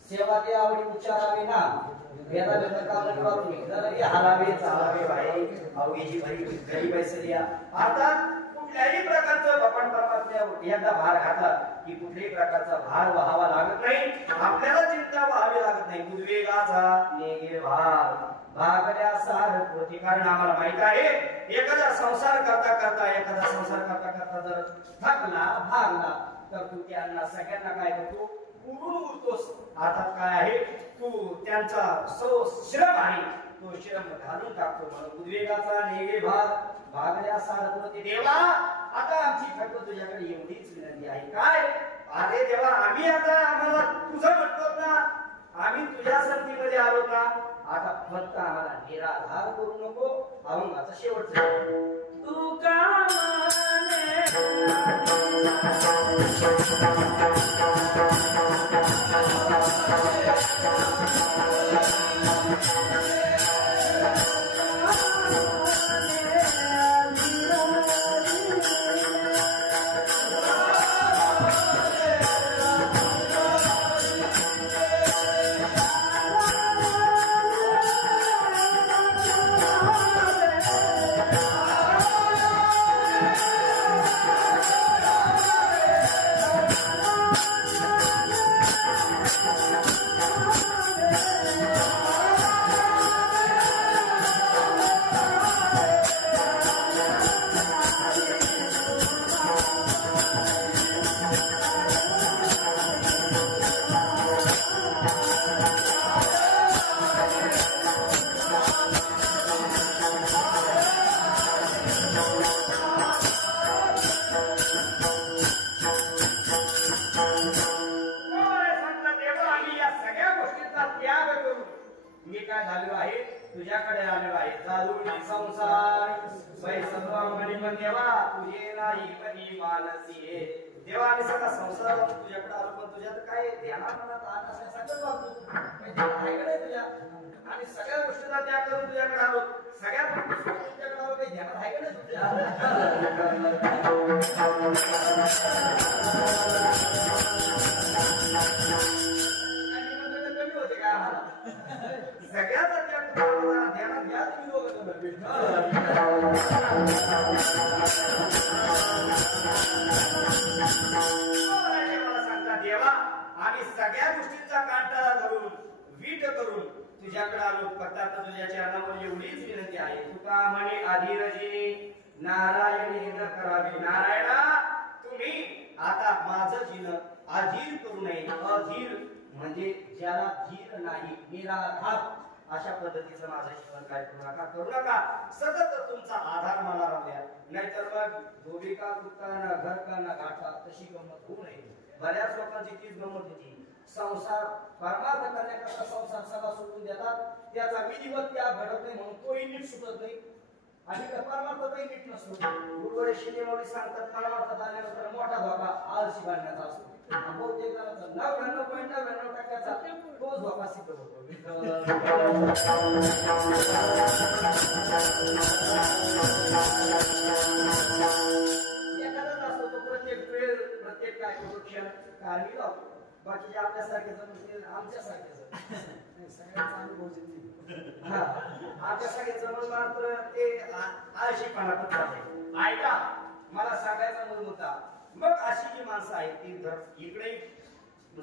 सेवा ते आवडी उच्चारावे ना वेदा वेद काम करावे नरगे हरावे चालावे भाई अवघीची भाई घरी बैसलिया अर्थात कुठल्याही प्रकारचं भगवान परमात्म्यावर एकदा भार घातला की कुठल्याही प्रकारचा भार व्हावा लागत नाही आपल्याला चिंता व्हावी लागत नाही उद्वेगाचा नेगे भार भागल्या सार कृती कारण आम्हाला माहित आहे एखादा संसार करता जर थकला भागला तर तू त्यांना सगळ्यांना काय करतो उडून उरतोस अर्थात काय आहे तू त्यांचा श्रम आहे तो श्रम घालून टाकतो म्हणून उद्वेगाचा नेगे भाग भागल्या सार कृती देवा आता आमची फक्त तुझ्याकडे एवढीच विनंती आहे काय अरे देवा आम्ही आता आम्हाला तुझं म्हणतो ना आम्ही तुझ्या संगतीमध्ये आलो ना आता फक्त आम्हाला निराधार करू नको अभंगाचा शेवटचा तू का देवाने सगळा संसार तुझ्याकडे आलो पण तुझ्यात काय ध्यानात असल्यासारखं वागतो आहे तुझ्या आणि सगळ्या गोष्टीचा त्याग करून तुझ्याकडे आलो सगळ्या गोष्टी तुझ्याकडे आलो काही ध्यानात आहे का नाही तुझ्या कमी होते का सगळ्याचा त्याग ध्यानात घ्या तुम्ही देवा आम्ही सगळ्या गोष्टींचा कांटाळा धरून वीट करून तुझ्याकडे आलो फक्त आता तुझ्या चरणावर एवढीच विनंती आहे तुका म्हणे आधीरजी नारायणी न करावी नारायणा तुम्ही आता माझं जीवन अधीर करू नये अधीर म्हणजे ज्याला धीर नाही निराधार अशा पद्धतीचं माझं जीवन काय करू नका सतत तुमचा आधार मला राहूया नाहीतर मग धोबी का कुत्ता ना घर का ना घाटा तशी गंमत होऊ नये बऱ्याच लोकांची तीच गंमत होती संसार परमार्थ करण्याकरता संसार सगळा सोडून देतात त्याचा विधिवत त्याग घडत नाही म्हणून तोही नीट सुटत नाही आणि परमार्थातही नीट नसतो गुरुवारी शिनेमावळी सांगतात परमार्थात आल्यानंतर मोठा धोका आळशी बांधण्याचा असतो बहुतेक जणांचा 99.99% तोच धोका सिद्ध होतो एखादाच असतो तो प्रत्येक वेळ प्रत्येक काय क्षण कारवी लावतो बाकीचे आपल्यासारखे जण आमच्यासारखे जण सगळ्यांचा अनुभव आमच्यासारखे जण मात्र ते आळशीपणा करतात ऐका मला सांगायचा मूळ मुद्दा मग अशी जी माणसं आहेत ती इकडे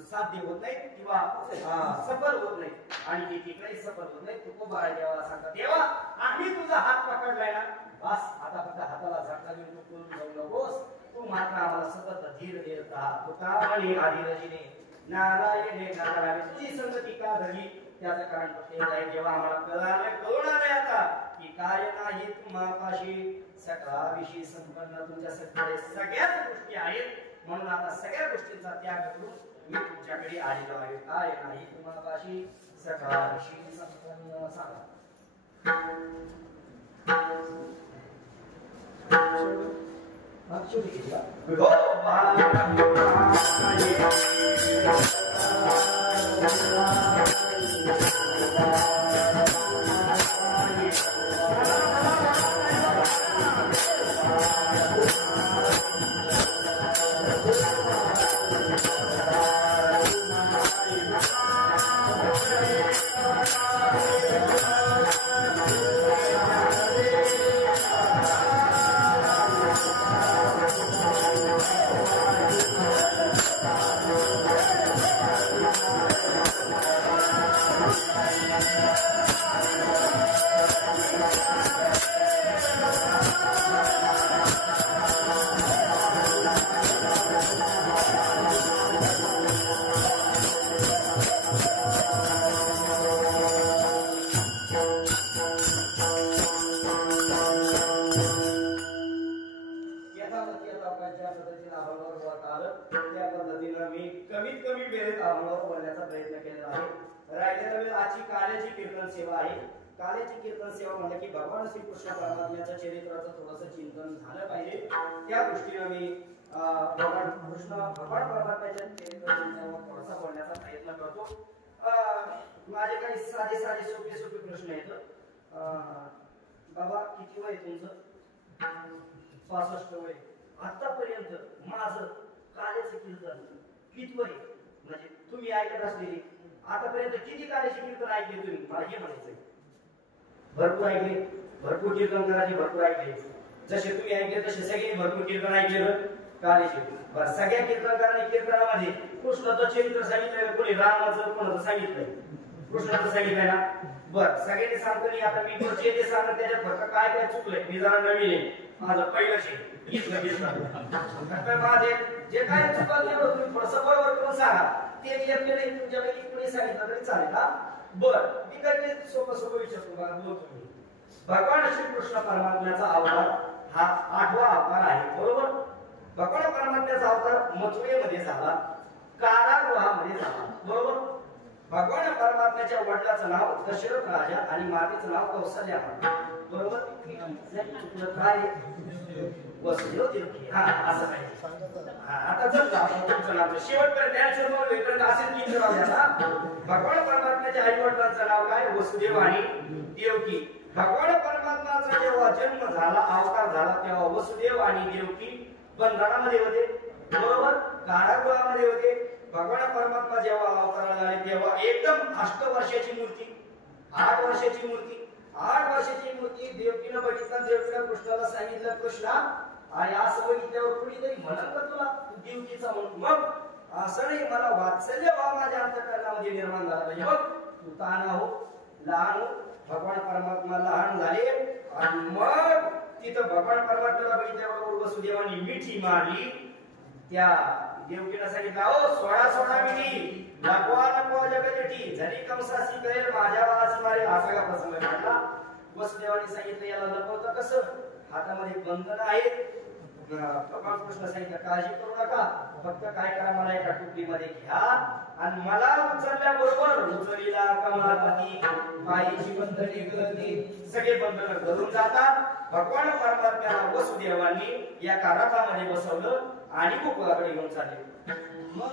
साध्य होत नाही किंवा सफल होत नाही आणि ती तिकडेही सफल होत नाही तू बाळा देवाला सांगता देवा आम्ही तुझा हात पकडलाय ना बस आता फक्त हाताला झटका देऊन तू करून जाऊ नकोस तू मात्र आम्हाला सतत धीर देत राहा तुका आणि आधीरजीने नारायणे नारायणे तुझी संगती का धरली त्याचं कारण फक्त आहे जेव्हा आम्हाला कळून आलंय आता की काय नाही तुम्हापाशी सगळ्याविषयी संपन्न तुमच्याकडे सगळ्याच गोष्टी आहेत, म्हणून आता सगळ्या गोष्टींचा त्याग करून मी तुमच्याकडे आलेलो आहे. काय नाही तुम्हाला अशी सगळ्याविषयी संपन्न सांगा. भगवान श्री कृष्ण परमात्म्याच्या चरित्राचं थोडंसं चिंतन झालं पाहिजे. त्या दृष्टीने मी भगवान परमात्म्याच्या चरित्रावर थोडासा बोलण्याचा प्रयत्न करतो. माझे काही साधे सोपे प्रश्न आहेत. बाबा किती वय तुमचं? 65 वय. आतापर्यंत माझं काल्याचं कीर्तन किती वय, म्हणजे तुम्ही ऐकत असलेली आतापर्यंत किती काल्याचे कीर्तन ऐकले तुम्ही? मला हे म्हणायचंय. भरपूर ऐकले, भरपूर कीर्तन करायचे, भरपूर ऐकले. जसे तुम्ही ऐकले तसे सगळे भरपूर कीर्तन ऐकलेलं कालेचे. बरं, सगळ्या कीर्तनकारांनी कीर्तनामध्ये कृष्णाचं चरित्र सांगितलं, कोणी रामाचं कोणाचं सांगितलंय? कृष्णाचं सांगितलंय ना. बरं, सगळ्यांनी सांगतो. आता मी पुढचे ते सांगत त्याच्यात फक्त काय काय चुकलंय, मी जरा नवीन आहे, माझं पहिलंच तर माझे जे काय चुकलं तेवढं तुम्ही थोडंसं बरोबर करून सांगा. ते आपल्याला तुमच्यापैकी कोणी सांगितलं तरी चालेल ना. बर, मी काही सोपं विचारतो बघा. तुम्ही भगवान श्री कृष्ण परमात्म्याचा अवतार हा 8वा अवतार आहे, बरोबर? भगवान परमात्म्याचा अवतार मथुरेमध्ये झाला, कारागृहामध्ये झाला, बरोबर? भगवान परमात्म्याच्या वडिलाचं नाव दशरथ राजा आणि मातेचं नाव कौसल्या, बरोबर? काय वसुदेव देवकी. हा, असं पाहिजे. आता जर आपण तुमचं नाव शेवटपर्यंत असेल की भगवान परमात्म्याच्या आई वडिलांचं नाव काय? वसुदेव आणि देवकी. भगवान परमात्म्याचा जेव्हा जन्म झाला, अवतार झाला, तेव्हा वसुदेव आणि देवकी बंधनामध्ये होते, बरोबर? कारागृहामध्ये होते. भगवान परमात्मा जेव्हा अवताराला आले तेव्हा एकदम 8 वर्षाची मूर्ती, 8 वर्षाची मूर्ती, 8 वर्षाची मूर्ती देवकीनं बघितलं. देवकीनं कृष्णाला सांगितलं, कृष्णा आणि असं बघितल्यावर कुणीतरी म्हणत का तुला देवकीचा म्हणून? मग असं नाही, मला वात्सल्य भाव माझ्या अंतःकरणामध्ये निर्माण झाला पाहिजे. बघ, तू ताना हो, लहान हो, भगवान परमात्मा लहान झाले आणि मग तिथं भगवान परमात्म्याला बघितल्याबरोबर वसुदेवानी मिठी मारली. त्या देवकीनं सांगितलं, ओ 16 मिठी लपवा जगदेठी झाली कंसासी कळेल माझ्या बाळाची मारेल. असा का प्रसंग घडला. वसुदेवानी सांगितलं, याला लपवतं कसं? हातामध्ये बंधन आहेत. भगवान कृष्ण सांगितलं, काळजी करू नका, फक्त काय करा, मला एका टोपलीमध्ये घ्या आणि मला उचलल्याबरोबर उचलीला कमलापती पायीची बंधने गळती, सगळे बंधन धरून जातात. भगवान परमात्म्याला वसुदेवांनी एका रथामध्ये बसवलं आणि गोकुळाकडे घेऊन चालले. मग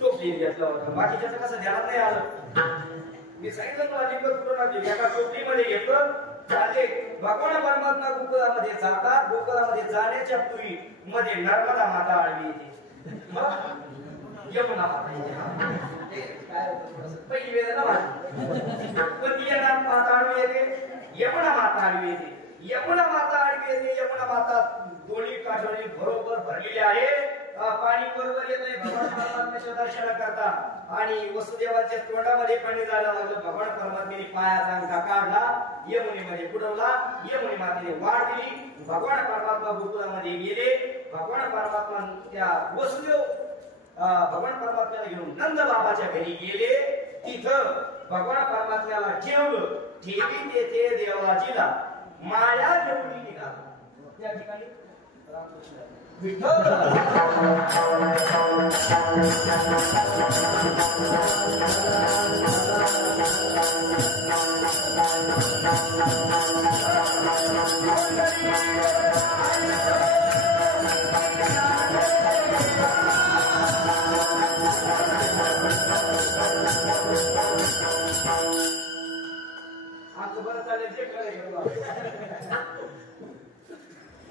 टोपली घेतलं होतं, बाकीच्याचं कसं ध्यानात नाही आलं. मी सांगितलं तुला लिंगत करून एका टोपलीमध्ये घेतलं, चालले. भगवान परमात्मा गोकुळामध्ये जातात. गोकुळामध्ये जाण्याच्या पूर्वी मध्ये नर्मदा माता आडवी येते, मग यमुना माता येते. काय पहिली वेदना पण माता आडवी येते, यमुना माता आडवी येते. यमुना माता आडवी येते. यमुना माता दोन्ही काठाने बरोबर भरलेली आहे, पाणी बरोबर येत आहे. भगवान परमात्म्याचे दर्शन करता आणि वसुदेवाच्या तोंडामध्ये पाणी जायला लागलं. भगवान परमात्म्याने पायाचा अंगठा काढला, यमुनेमध्ये बुडवला, यमुने मातेने वाढ दिली. भगवान परमात्मा गोकुळामध्ये गेले. भगवान परमात्मा त्या वसुदेव भगवान परमात्म्याला घेऊन नंद बाबाच्या घरी गेले. तिथं भगवान परमात्म्याला ठेवलं. ठेवी तेथे देवाजीला माया जेवढी निघाला. त्या ठिकाणी रामकृष्ण विठ्ठल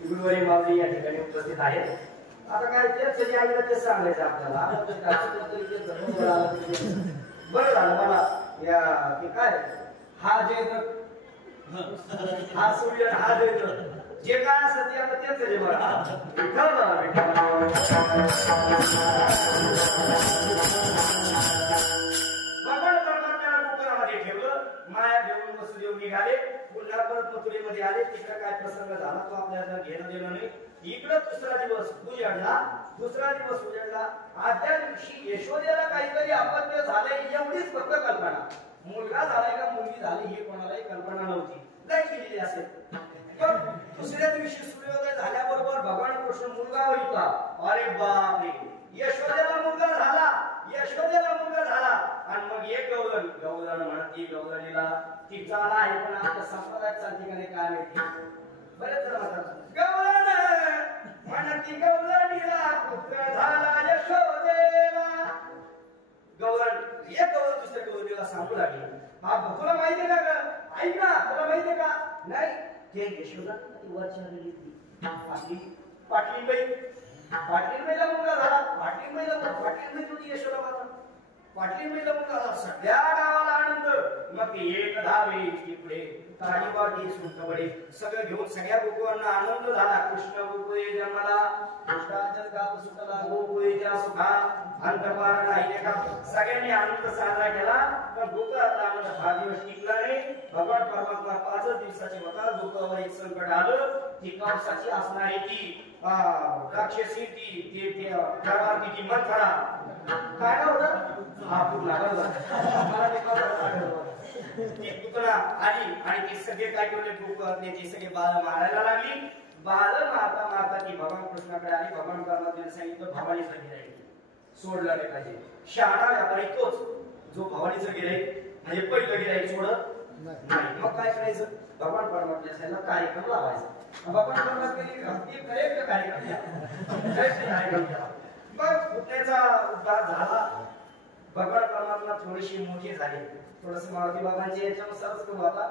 गुरुवारी माऊली या ठिकाणी उपस्थित आहेत. आता काय तेच जे आईला तेच सांगायचं आपल्याला. बरं झालं मला या ते काय हा जे हा सूर्य हा जे काय असं ते आता तेच आहे बघा. भगवान परमात्म्याला कुकरामध्ये ठेवलं. माया घेऊन वसुदेव निघाले. पुन्हा परत मथुरेमध्ये आले. तिकडे काय प्रसंग झाला तो आपल्याला घेणं देणं नाही. इकडं दुसरा दिवस उजाडला. आजच्या दिवशी यशोदेला काहीतरी अपत्य झालंय एवढीच फक्त कल्पना. मुलगा झालाय का मुलगी झाली हे कोणालाही कल्पना नव्हती. काय केलेली असेल. पण दुसऱ्या दिवशी सूर्योदय झाल्याबरोबर भगवान कृष्ण मुलगा होता. अरे बापरे, यशोदेला मुलगा झाला. आणि मग एक गवळण म्हणती गवळणीला ती चाल आहे पण आता संप्रदायात चालते का नाही काय माहिती. बरेच जण म्हणतात गवळण म्हणती गवळणीला पुत्र झाला यशोदेला. गवळण एक गवळण दुसऱ्या गवळणीला सांगू लागली. हा तुला माहितीये का ग, ऐक ना, तुला माहितीये का. नाही ते यशोदा वरच्या पाटलीबाईला मुलगा झाला. पाटलीबाई तुझी यशोदा माता. पाटलीबाईला मुलगा झाला. सगळ्या गावाला आनंद. मग एक धावे तिकडे ताडीबाटी सुटवडे सगळं घेऊन सगळ्या गोकुळांना आनंद झाला. कृष्ण गोकुळे जन्माला. कृष्णाचल गाव सुटला गोकुळेच्या सुखा अंतपार नाही का. सगळ्यांनी आनंद साजरा केला. पण गोकुळातला आनंद 5 दिवस टिकला नाही. भगवान परमात्मा 5 दिवसाचे होता. गोकुळावर एक संकट आलं. ती कंसाची असणारी ती राक्षसी ती दरबारची मंथरा काय होतं हा पूर्ण ती पुतळा आली आणि ते सगळे काय केले गोकुळातले सगळे बाळ मारायला लागली. बाळ मारता ती भगवान कृष्णाकडे आली. भगवान परमात्म्याने सांगितलं भवानीचं गिऱ्हाईक सोडलं नाही पाहिजे. शहाणा व्यापारी तोच जो भवानीचं गिऱ्हाईक म्हणजे पहिलं गिऱ्हाईक सोडत नाही. मग काय करायचं, भगवान परमात्म्याला कार्यक्रम लावायचा. भगवान परमात्म्याने करेक्ट कार्यक्रम केला. मग पुतण्याचा उद्धार झाला. भगवान परमात्मा थोडीशी मोठी झाली. थोडस मारुती बाबांचे याच्यानुसारच करू आता.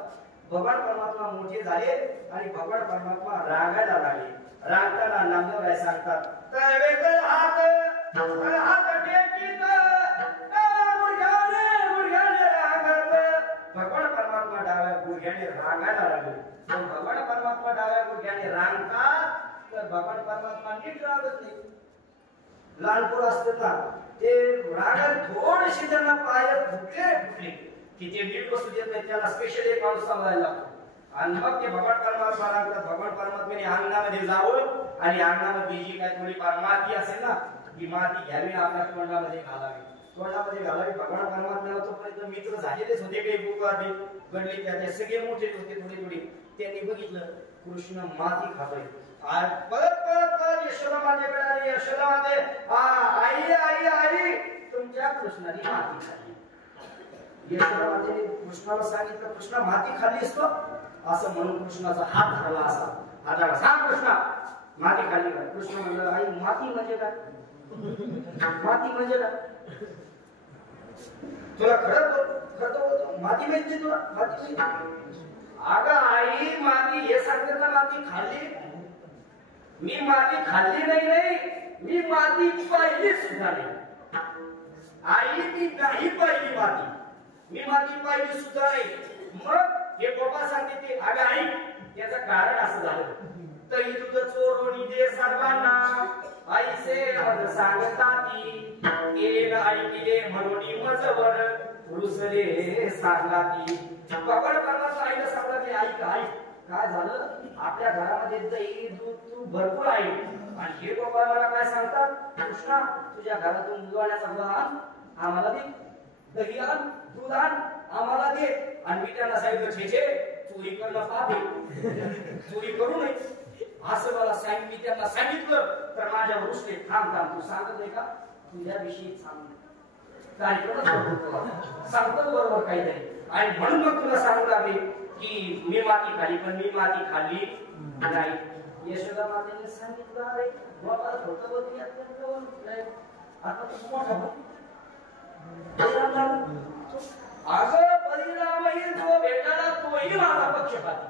भगवान परमात्मा मोठे झाले आणि भगवान परमात्मा रागायला लागले. रागताना नामदेव राय सांगतात भगवान परमात्मा डाव्या गुडघ्याने रागायला लागले. भगवान परमात्मा डाव्या गुडघ्याने रांगतात तर भगवान परमात्मा नीट रागत नाही. लहान पोरं असतात ना ते रागात थोडीशी त्यांना पायात फुटले की ते नीट बसू देत नाही. त्याला स्पेशल एक माणूस सांभाळायला लागतो. आणि मग ते भगवान परमात्मा रागतात. भगवान परमात्म्याने अंगणामध्ये जावं आणि अंगणामध्ये जी काय थोडीफार माती असेल ना ती माती घ्यावी आपल्या तोंडामध्ये घालावी. भगवान परमात्म्याला तोपर्यंत मित्र झालेलेच होते. काही गोकुळातले गडले त्याचे सगळे मोठे होते थोडे. त्यांनी बघितलं कृष्ण माती खातोय. परत यशोदा मातेकडे आली. यशोदा माते आई तुमच्या कृष्णाने माती खाल्ली. यशोदा मातेने कृष्णाला सांगितलं कृष्णा माती खाल्ली असतो असं म्हणून कृष्णाचा हात धरला. असा हाताला सांग कृष्णा माती खाल्ली का. कृष्ण म्हणलं आई माती म्हणजे काय, माती म्हणजे काय तुला खरं माती माहिती तुला माती माहिती. अगं आई माती हे सांगते ना माती खाल्ली. मी माती खाल्ली नाही मी माती पाहिली सुद्धा नाही. आई ती नाही पाहिली माती. मी माती पाहिली सुद्धा नाही. मग हे गोपा सांगते ते अगं आई याचं कारण असं झालं. तरी तुझं चोरून दे सर्वांना आईचे मज सांगताती केले ना आई केले म्हणून मजवर रुसले सांगताती. भगवान परमात्मा आईला सांगतात आई काय झालं आपल्या घरामध्ये दही दूध तूप भरपूर आहे आणि हे गोपाळ मला काय सांगतात कृष्णा तुझ्या घरातून दुधाण्याचा आण आम्हाला दे. दही आण दूध आण आम्हाला दे. आणि मी त्यांना सांगितलं छे चोरी करणं पाप आहे. चोरी करू नये. असं मला सांग, मी त्यांना सांगितलं तर माझ्यावर रुसले. थांब थांब, तू सांगत नाही का तुझ्याविषयी सांगतो बरोबर काहीतरी. आणि म्हणून मग तुला सांगू लागले की मी माती खाली, पण मी माती खाल्ली नाही. यशोदा मातेने सांगितलं अरे बाबा होतं आता तू मोठा अगं परिणामही जो भेटला तोही माझा पक्षपाती.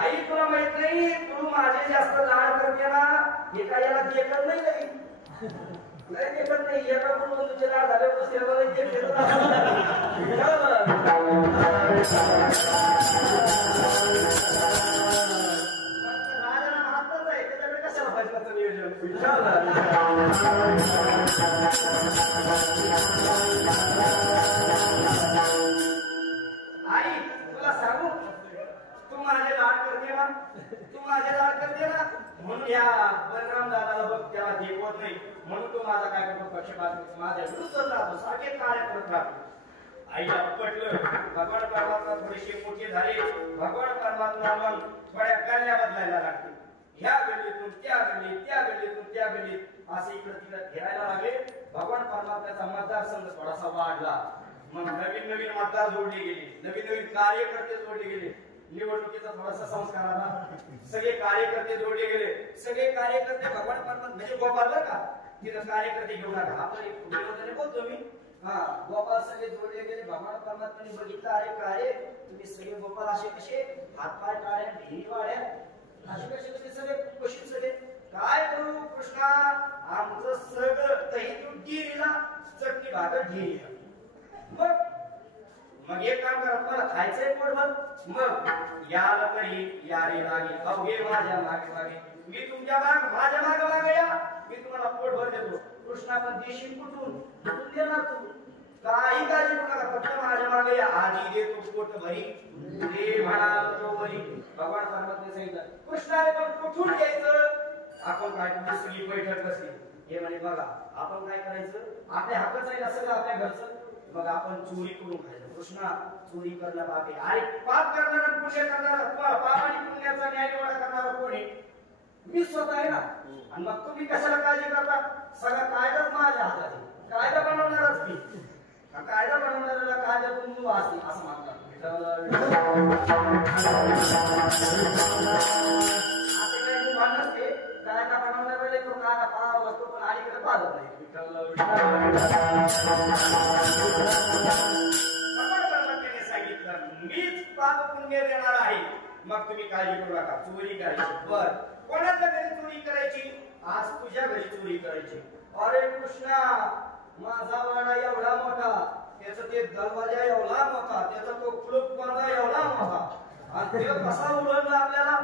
आई तुला माहित नाही, तू माझे जास्त लाड करते ना, हे काय याला देखत नाही नाही देखत नाही. एका म्हणून तुझे लाड झाले बसते आई तुला सांगू, तू माझे लाड करते ना, तू माझे लाड करते ना, म्हणून या बलराम दादाला बघ त्याला देखवत नाही, म्हणून तो माझा काय करतो पक्षपात माझ्या विरुद्ध राहतो, सारखे कार्य करत राहतो. आईला पटलं भगवान परमात्मा थोडेसे मोठे झाले. भगवान परमात्मा मग थोड्या गल्ल्या बदलायला लागते. ह्या गल्लीतून त्या गल्लीत, त्या गल्लीतून त्या गल्लीत असे इकडे तिकडे फिरायला लागले. भगवान परमात्म्याचा मतदारसंघ थोडासा वाढला. मग नवीन नवीन मतदार जोडले गेले, नवीन नवीन कार्यकर्ते जोडले गेले. निवडणुकीचा थोडासा संस्कार आला, सगळे कार्यकर्ते जोडले गेले. सगळे कार्यकर्ते भगवान परमात्मा म्हणजे गोपाल बरं का, तिथं कार्यकर्ते घेऊन आला. आपण एक विरोधाने बोलतो मी, हा गोपाल सगळे जोडले गेले. भगवान परमात्म्याने बघितलं अरे काय तुम्ही सगळे गोपाल असे कसे हातपाय काढ्या भिरी वाड्या असे कसे तुम्ही सगळे कशी सगळे काय करू कृष्णा, आमचं सगळं तही गिरीला चटणी भाकर गिरी. मग एक काम करा, तुम्हाला खायचंय पोटभर, मग याला तरी यारे लागे अवघे माझ्या मागे मागे, मी तुमच्या माझ्या मागे मागे या, मी तुम्हाला पोटभर देतो. कृष्णा पण देशील कुठून देणार तू, काही काळजी करू नका, फक्त माझ्या मागे या. आधी देतो पोट भरी दे म्हणाल तो वरी. भगवान परमात्म्याने सांगितलं कृष्णा पण कुठून घ्यायचं. आपण काय सगळी बैठक बसली. हे म्हणे बघा आपण काय करायचं, आपल्या हक्कच आहे ना सगळं आपल्या घरचं, मग आपण चोरी करून खायचं. कृष्णा चोरी करणं पाप आहे. अरे पाप करणारा पुण्य करणारा, पाप आणि पुण्याचा न्याय निवाडा करणारा कोण आहे, मी स्वतः आहे ना. आणि मग तुम्ही कशाला काळजी करता, सगळा कायदाच माझ्या हातात आहे. कायदा बनवणारच मी, कायदा बनवणाऱ्याला कायद्यातून वाचते असं म्हणतात. कायदा बनवणाऱ्याला तो कायदा पाळावा लागतो, पण अलीकडे पाळत नाही. सांगितलं मीच पाप पुण्य देणार आहे, मग तुम्ही काळजी करू नका. चोरी करायची बर, कोणाच्या घरी चोरी करायची, आज तुझ्या घरी चोरी करायची. अरे कृष्णा माझा वाडा एवढा मोठा, त्याचा ते दरवाजा एवढा मोठा, त्याचा तो कुलूप पडदा एवढा मोठा, आणि ते कसा उघडला आपल्याला,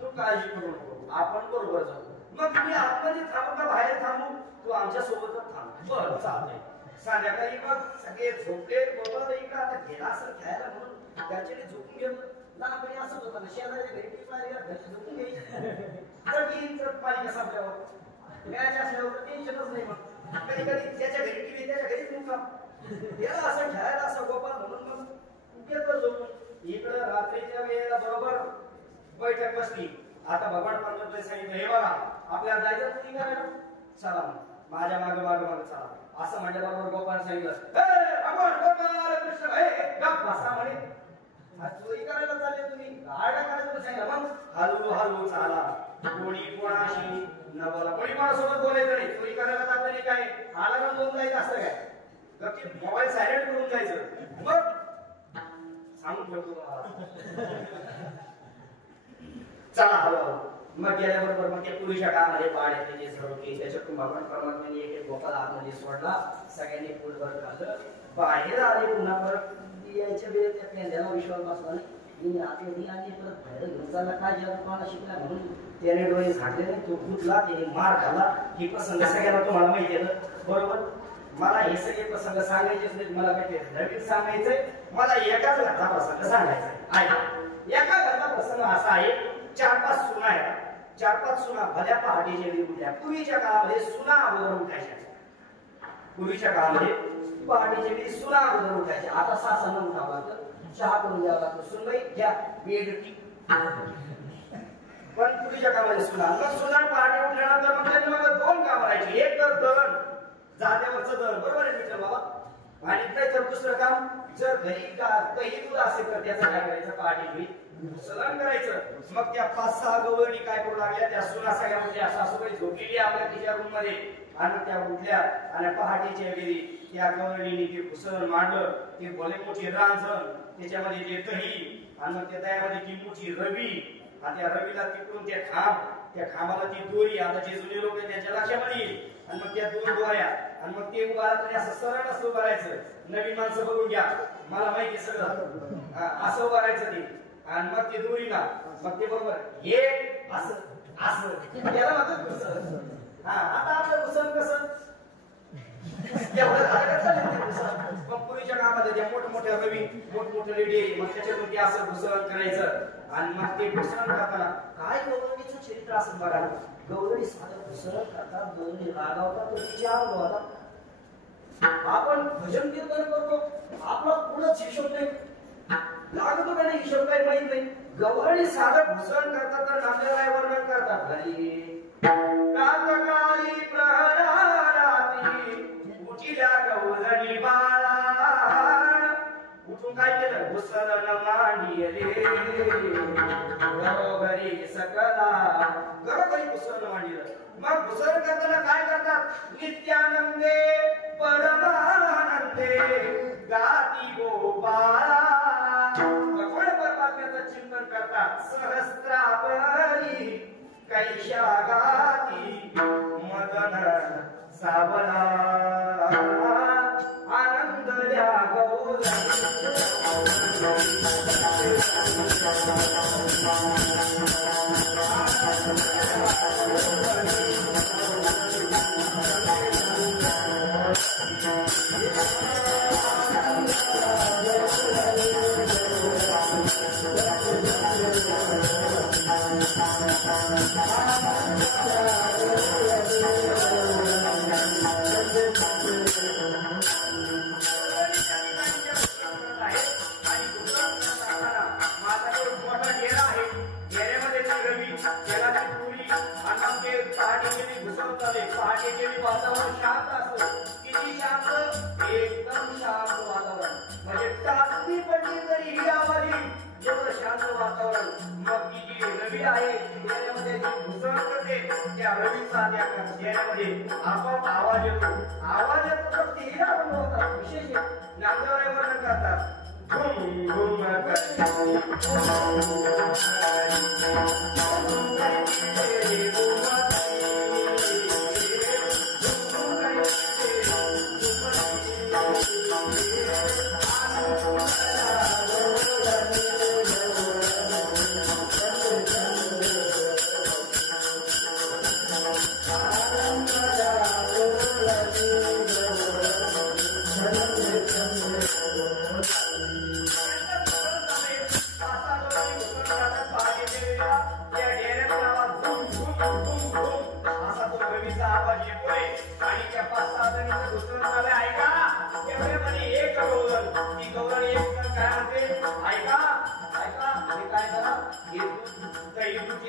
तू काळजी करू नको, आपण बरोबर जाऊ. मग तुम्ही आतमध्ये थांबू का बाहेर थांबू, तू आमच्या सोबतच थांब. बरं चालतंय. संध्याकाळी मग सगळे झोपले. बाबा इकडे आता गेला असं खेळायला म्हणून त्याच्याने झोपून गेलो. लहानपणी असंच होतं ना, शेजारच्या घरी ती पाहिजे घरची झोपून घ्यायची. पाणी कसं आपल्यावर घ्यायचे असल्यावर टेन्शनच नाही. मग कधी कधी ज्याच्या घरी टीव्ही त्याच्या घरीच मुक्काम, याला असं खेळायला असं गोपाल म्हणून मग घेतो झोपून. इकडं रात्रीच्या वेळेला बरोबर बैठक बसली. आता भगवान परमात्म्याने सांगितलं हे बघा आपल्याला जायचं चोरी करायला, चला माझ्या मागे मागे मागे चला. असं म्हटल्याबरोबर गोपाल सांगितलं भगवान गोपाल कृष्ण गप बसा म्हणे, चोरी करायला चालले तुम्ही, आरडा करायला सांगितलं. मग हळू हळू चाला, कोणी कोणाशी न बोला, कोणी कोणासोबत बोलायचं नाही. चोरी करायला जात नाही, काय आला दोन जायचं असं काय, गप्पी मोबाईल सायलेंट करून जायचं. मग सांगून ठेवतो चला हळूहळू. मग गेल्याबरोबर मग त्या पुरीच्या कामामध्ये पाड येते जे सर्व केली. त्याच्यातून भगवान परमात्म्याने एक एक गोपाला आतमध्ये सोडला. सगळ्यांनी पोटभर खाल्लं. बाहेर आले पुन्हा परत यायच्या वेळेस त्या पेंड्याला विश्वास बसला नाही. मी आतमध्ये आणि परत बाहेर घेऊन चालला, काय जेव्हा शिकला म्हणून त्याने डोळे झाकले नाही. तो गुतला, त्याने मार खाल्ला. ही प्रसंग सगळ्यांना तुम्हाला माहिती आहे बरोबर. मला हे सगळे प्रसंग सांगायचेच नाही, मला काय नवीन सांगायचंय. मला एकाच घरचा प्रसंग सांगायचा आहे. एका घरचा प्रसंग असा आहे, 4-5 सुना आहेत. 4-5 सुना भल्या पहाटेच्या वेळी उठल्या. पूर्वीच्या काळामध्ये सुना अगोदर उठायच्या. पूर्वीच्या काळामध्ये पहाटेच्या वेळी सुना अगोदर उठायच्या. आता सासांना उठावं लागतं, चहा करून द्यावं लागतं. सुनबाई घ्या बेड टी, पण पुढच्या कामाची सुना मग सुना पहाटे उठल्यानंतर मग त्यांनी मग दोन काम करायची. एक तर दळण जात्यावरचं दळण बरोबर आहे मित्र बाबा. आणि तर दुसरं काम जर घरी दही दूध असेल तर त्याचं काय करायचं पहाटे सलन करायचं. मग त्या 5-6 गवळणी काय करू लागल्या त्या सुना सगळ्या उठल्या सासूबाई झोपलेली आपल्या तिच्या रूम मध्ये आणि त्या उठल्या आणि पहाटेच्या वेळी त्या गवळणीने ते घुसळ मांडलं ते भले मोठी रांजण त्याच्यामध्ये ते दही आणि मग त्या दह्यामध्ये ती मोठी रवी आणि त्या रवीला तिकडून त्या खांबाला ती दोरी आता जे जुने लोक आहेत त्यांच्या लक्षामध्ये येईल आणि मग त्या 2 दोऱ्या आणि मग ते उभारलं असं सरळ असं उभारायचं. नवीन माणसं बघून घ्या मला माहिती सगळं असं उभारायचं ते आणि मग ते दोरीला मग ते बरोबर हे असं असं त्याला म्हणतात घुसळ. आता आपलं घुसळ कसं मग पूर्वीच्या काळामध्ये त्या मोठमोठ्या रवी मोठमोठे लेडी मग त्याच्यातून ते असं घुसळ करायचं आणि मग ते घुसळ करताना काय गौरवणीचं चरित्र असं बघा. गौरवी साधं घुसळ करतात गौरवी रागावतात तर तिच्या अनुभवाला आपण भजन कीर्तन करतो आपला पुढंच हिशोब नाही लागतो का नाही हिशोब काही माहित नाही. गवळणी साधं घुसळ करतात तर नांदेवाय वर्णन करतात हरी प्रातकाळी प्रहराती उठिल्या गवळणी बाळा उठून काय केलं घुसळ मांडिले घरोघरी सकला घरोघरी घुसळ मांडिलं. मग घुसळ करताना काय करतात नित्यानंदे परमानंदे गाती गोपाळा भगवान परमात्म्याचं चिंतन करतात. सहस्रावरी कैशा गाती मदन सावला आनंद द्या गौरी पहाटेचे वातावरण शांत असतं. किती शांत एकदम शांत वातावरण म्हणजे टाचणी पडली तरी ही आवाज एवढं शांत वातावरण. मग ती जी रवी आहे त्याच्यामध्ये जी घुसळ करते त्या रवीचा त्या चेहऱ्यामध्ये आपोआप आवाज येतो तर तेही आपण होतात विशेष नांदेवाडे वर्णन करतात. घुम घुम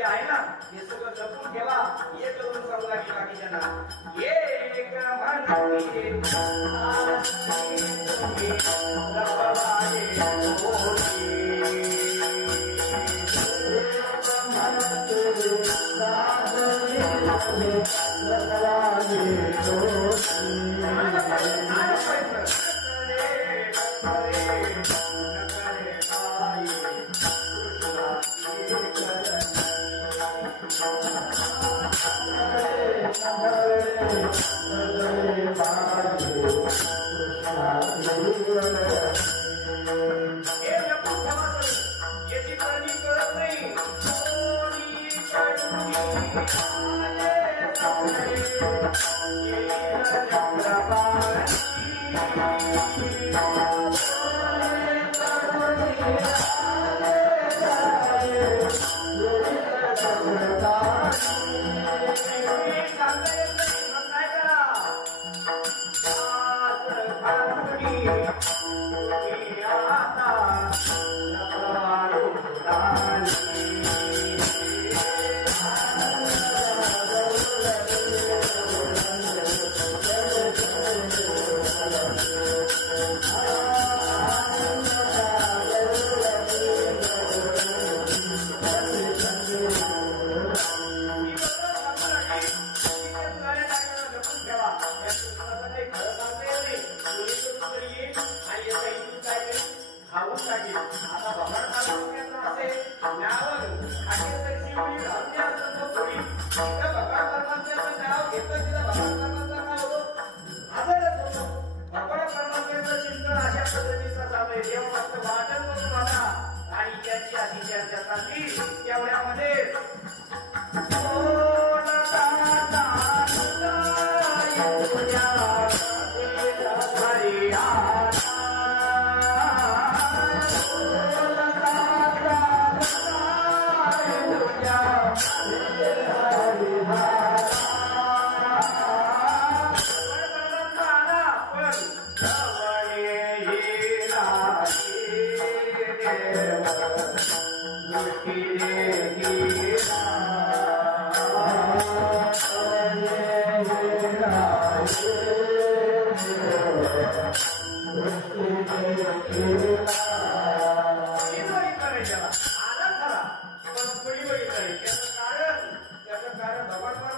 आहे ना हे सगळं जपून ठेवा. एक करून सांगू लागली बाकीच्यांना एक म्हणते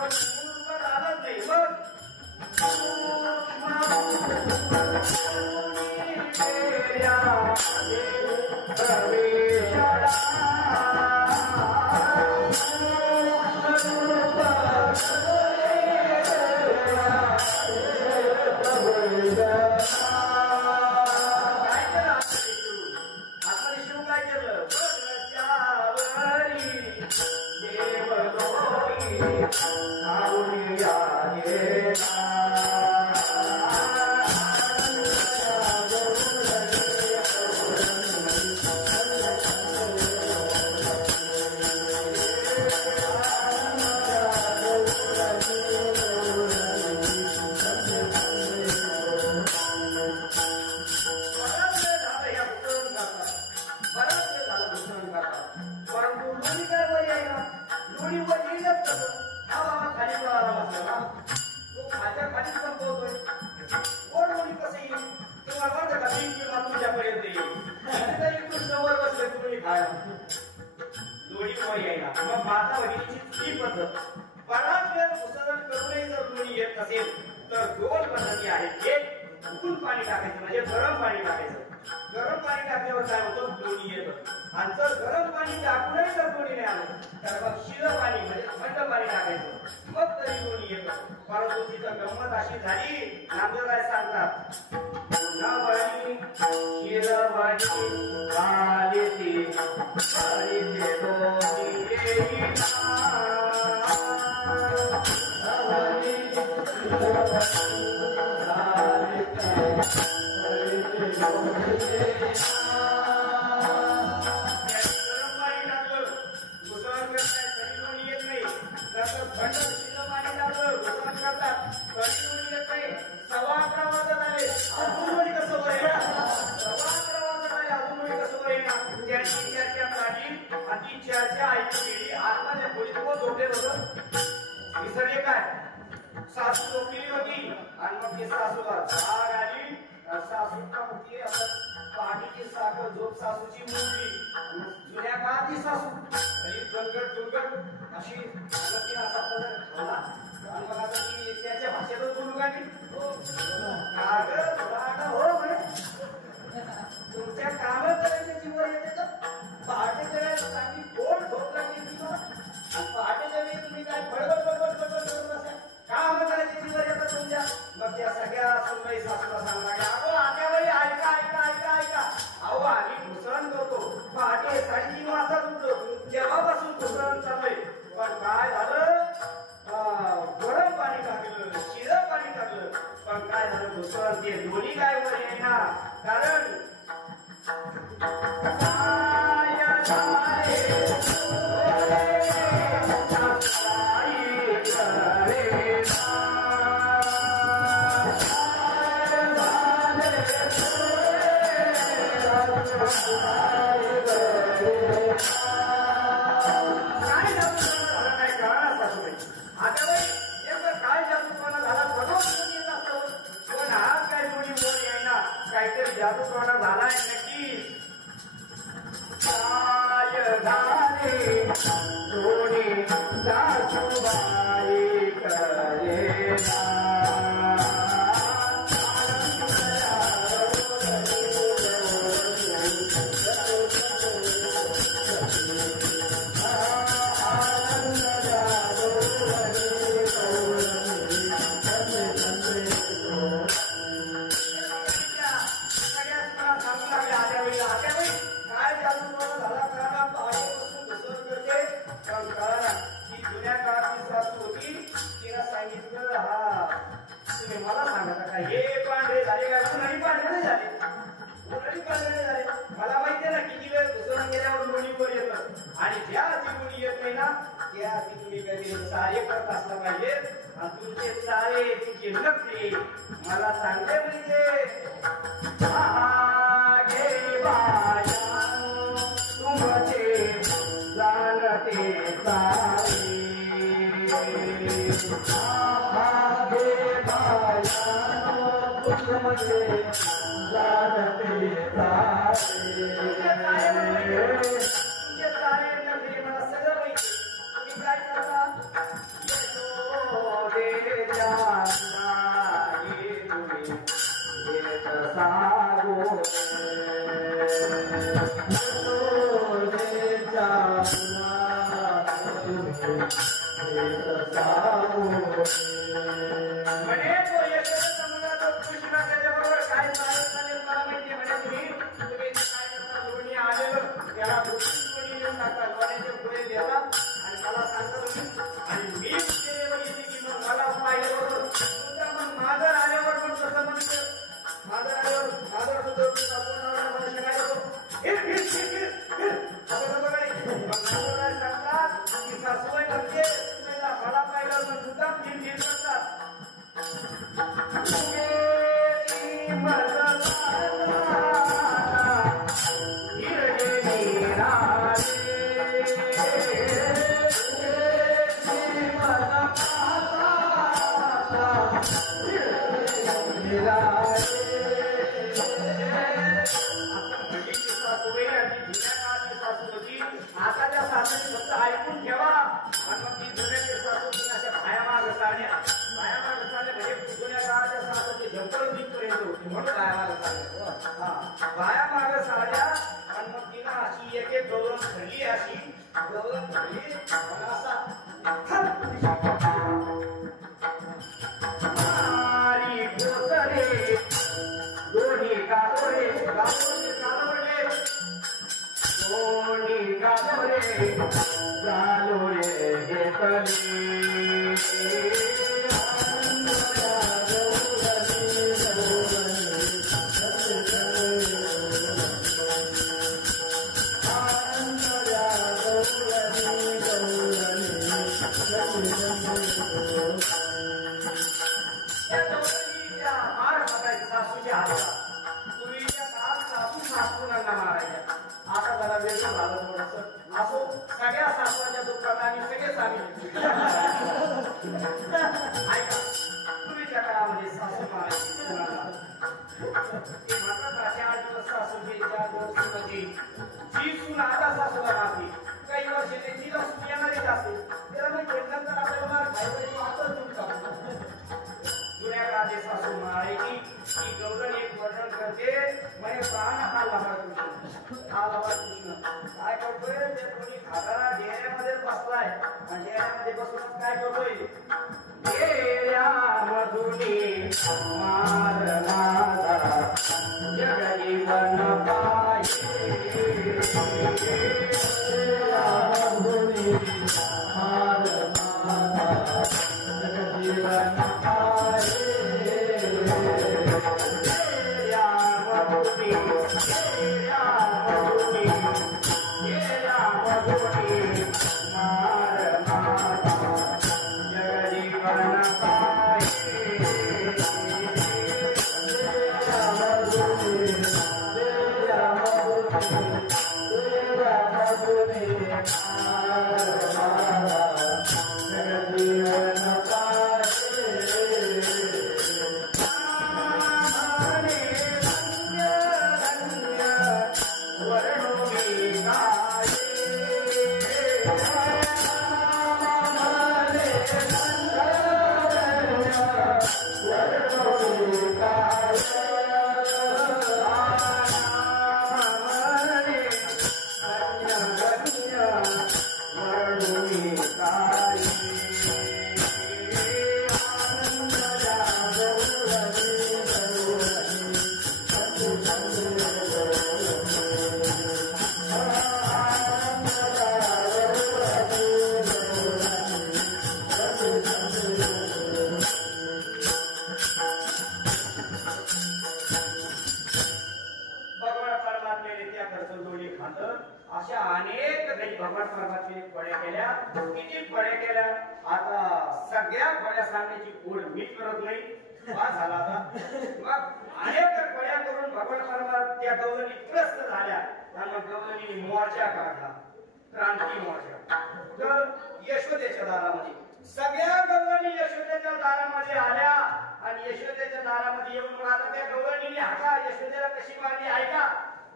आलंच नाही बघ पाणी टाकायचं म्हणजे गरम पाणी टाकायचं. गरम पाणी टाकल्यावर काय होतं दोन्ही येतं आणि जर गरम पाणी टाकूनही जर दोन्ही नाही आलं तर मग शिळं पाणी म्हणजे थंड पाणी टाकायचं मग तरी दोन्ही येतं. परंतु तिथं गंमत अशी झाली नामदेव काय सांगतात पुन्हा पाणी शिळं पाणी आले ते दोन्ही येईना. विसरले काय सासू झोपलेली होती आणि मग ती सासूला जाग आली. सासू का होती पाणीची साखर झोप सासूची मुलगी जुन्या काळातली सासू आणि गणगट दुर्गट अशी असा पदर खाला आणि मग आता ती त्याच्या भाषेतच बोलू लागली हो म्हणे तुमच्या कामं करायच्या जीवर येते तर पहाटे करायला चांगली गोड झोप लागली तुम्हाला आणि पहाटेच्या वेळी तुम्ही काय फडफड फडफड फडफड करत असाल काम करायची जीवर येतात तुमच्या. मग त्या सगळ्या सुनबाई सासूला सांगला अहो आत्याबाई ऐका ऐका ऐका ऐका अहो आम्ही घुसळण करतो पहाटे 3:30 वाजता उठलो तेव्हापासून घुसळण चाललंय पण काय झालं गरम पाणी टाकलं शिळं पाणी टाकलं पण काय झालं घुसळण ते दोन्ही काय वर येईना कारण काहीतरी जादूटोणा झालाय नक्कीच. काय झाले दोन्ही सासूबाई करेना मला सांगता का हे पांढरे झाले काय उन्हाळी पांढरे झाले उन्हाळी पांढरे झाले मला माहितीये ना किती वेळ घुसळून गेल्यावर लोणी वर येतं आणि ज्या आधी कोणी येत नाही ना त्या आधी तुम्ही कधी सारे करत असला पाहिजे आणि तुमचे सारे तुमचे नकली मला सांगले म्हणजे घे बाया तुमचे जाणते सारे मला सगळं माहिती तुम्ही काय करता साड्या बाया मागं चालल्या म्हणजे जुन्या काळाच्या साड्याचे झंपर दिसपर्यंत होती म्हणून बाया मागं चालल्या हा बाया मागं साड्या आणि मग तिनं अशी एक एक गौरव धरली अशी गौरव धरली आणि असा मारी कोसरे दोन्ही कालोरे कालोरे कालोरे दोन्ही कालोरे कालोरे घेतली आता जरा वेळ झालं थोडस असो सगळ्या सासवाच्या दुःखात आम्ही सगळे सामील ऐका पूर्वीच्या काळामध्ये सासू मारायची सासूची जी सून आता सासूला मारली काही वर्ष तिला सून येणारीच असेल त्याला म्हणजे नंतर आपल्याला मार खायचं आता जुन्या काळाची सासू मारायची ही गौरण एक वर्णन करते म्हणजे प्राण हा लाभार कृष्ण काय करतोय ते कोणी खाताना डेऱ्यामध्ये बसलाय आणि डेऱ्यामध्ये बसूनच काय करतोय डेऱ्यामधुनी मार माझा जगजीवन पाहिजे डेऱ्यामधुनी मार माझा जगजीवन पाहिजे अशा अनेक भगवान परमात्म्याने फळे केल्या किती फळे केल्या आता सगळ्या फळ्या सांगण्याची ओढ मी करत नाही बस झाला आता मग अनेक फळ्या करून भगवान परमात्मा त्या गौरणी त्रस्त झाल्या आणि मग गौरणीने मोर्चा काढला क्रांती मोर्चा तर यशोदेच्या दारामध्ये सगळ्या गौरणी यशोदेच्या दारामध्ये आल्या आणि यशोदेच्या दारामध्ये येऊन मग आता त्या गौरणीने हाका यशोदेला कशी मारली ऐका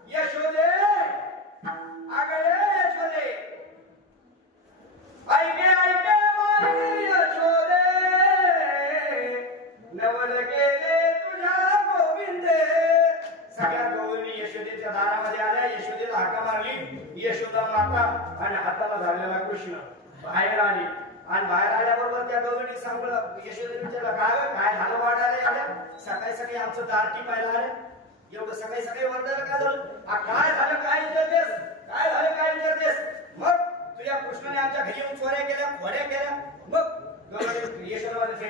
यशोदे आगळे यशोदे ऐके ऐके मारी यशोदे नवल केले तुझ्या गोविंदे सगळ्या गौरी यशोदेच्या दारामध्ये आल्या यशोदेला हाका मारली यशोदा माता आणि हाताला धरलेला कृष्ण बाहेर आली आणि बाहेर आल्याबरोबर त्या गौरीने सांगितलं यशोदेने विचारलं काय झालं वाढायला आल्या सकाळी सकाळी आमचं दार टिपायला आलं एवढं सकाळी सकाळी वर्धाला काय झालं काय झालं काय विचारतेस काय झालं काय विचारतेस मग तुझ्या कृष्णाने आमच्या घरी येऊन चोऱ्या केल्या खोड्या केल्या मग यशोदाने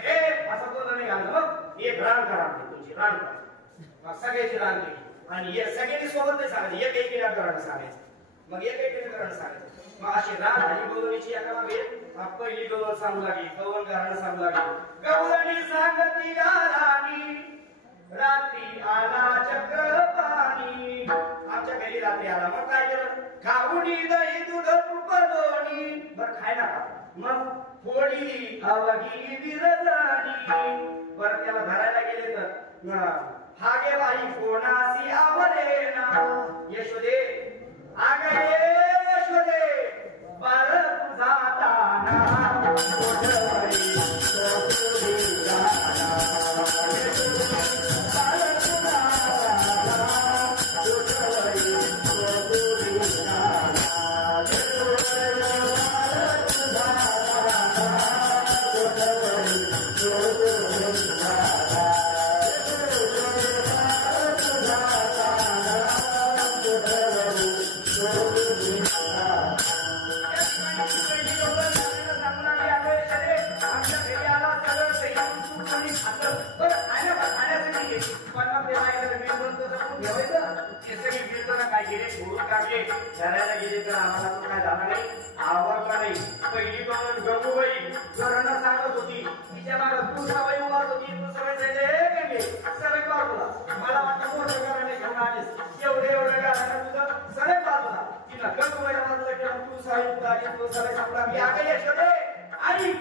असं कोण नाही घाललं मग एक रान करा तुमची रान करा मग सगळ्याची रान केली आणि सगळ्यांनी सोबत नाही सांगायचं एक करायला सांगायचं मग एक करायला सांगायचं मग अशी रान झाली गौरणीची एका मागे पहिली गौरण सांगू लागली गौरण घराणं सांगू लागली गौरणी सांगती राणी रात्री आला चक्रपाणी आमच्या घरी रात्री आला मग काय केलं खाऊनी दही दूध तूप लोणी बर खाय नका मग फोडी अवघी विरजानी बर त्याला धरायला गेले तर हागे बाई कोणासी आवरेना यशोदे आगे यशोदे पर जाताना पन्नास ते राहिलं मी म्हणतो जपून ठेवायचं हे सगळे कीर्तन काय केले सोडून टाकले करायला गेले तर आम्हाला तो काय झाला नाही आवडला नाही पहिली दोन गंगूबाई घरांना सांगत होती तिच्या मागं तू सवय उभारत होती तू सवय गेले सवय बाजूला मला वाटतं मोठं घराने घेऊन आलीस एवढं घरानं तुझं सवय बाजूला तिला गंगूबाईला बाजूला केलं तू सवय उभारली तू सवय संपला मी आगे यशोदे आई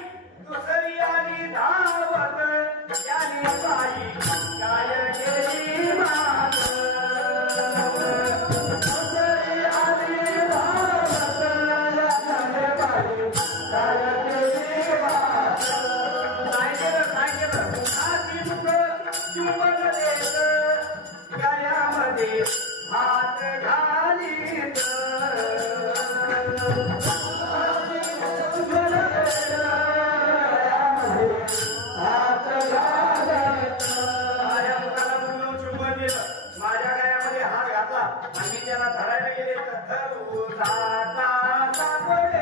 दुसरी आली धावत याली बाई काय केली मात दुसरी आली धावत याली बाई काय केली मात काय केलं आधी मुख चुंबन देत गळ्यामध्ये हात घालीत माझ्या गळ्यामध्ये हात घातला आणि त्याला धरायला गेले तर धरायला गेले तर सापडत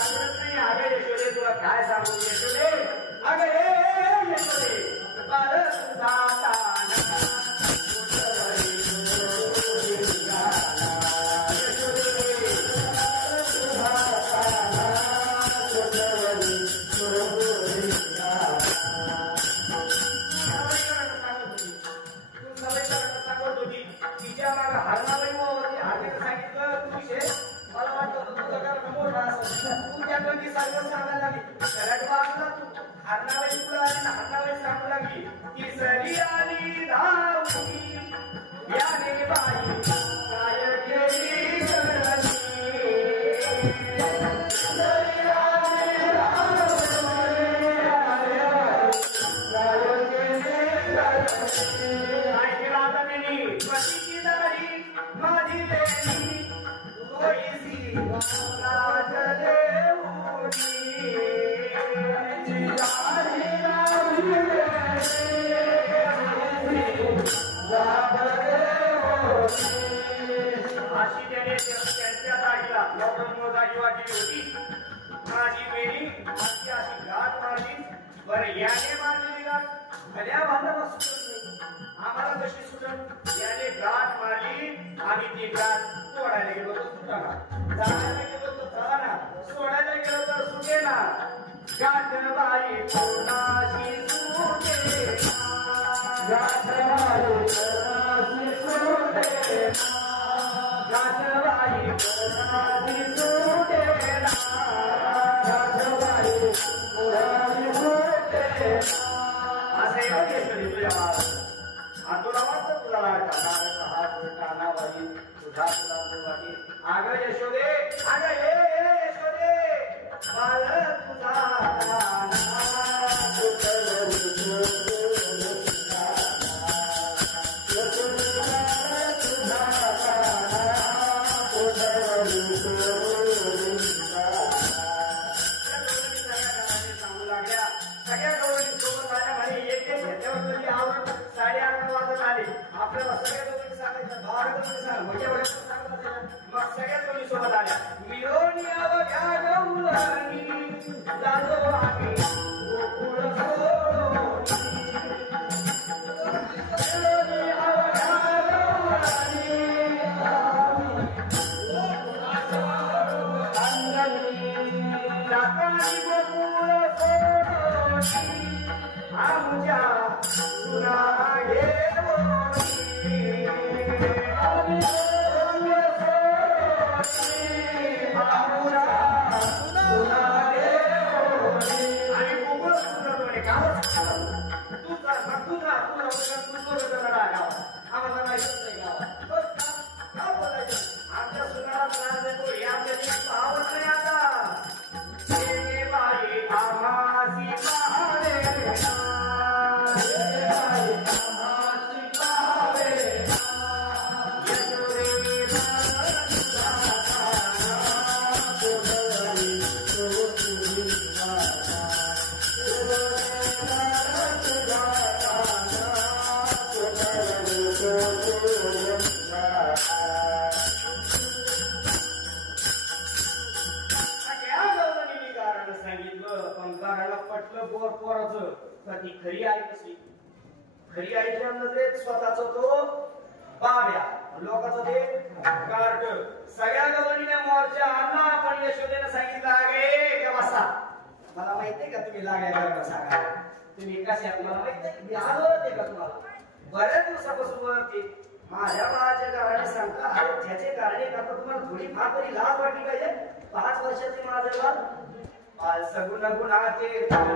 नाही अगं यशोदे तुला काय सांगू यशोदे अगं हे यशोदे आमच्या सुनाला त्रास देतो हे आमच्या आवडत नाही आता पोराचं तर ती खरी आई कसली? खरी आईच्या नजरेत स्वतःच तो बाब्या, लोकांचं ते कार्ट. सगळ्या गवळीने मोर्चा आणला. आपण यशोदेनं सांगितलं अगे का बसा, मला माहितीये का तुम्ही लागायला सांगा, तुम्ही कशा, मला माहितीये की आलो होते का तुम्हाला बऱ्याच दिवसापासून वरती माझ्या बाळाच्या कारणे सांगता त्याचे कारणे करता तुम्हाला थोडी फार तरी लाज वाटली पाहिजे. 5 वर्षाचे माझं बाळ बाल सगुण गुणाचे बाल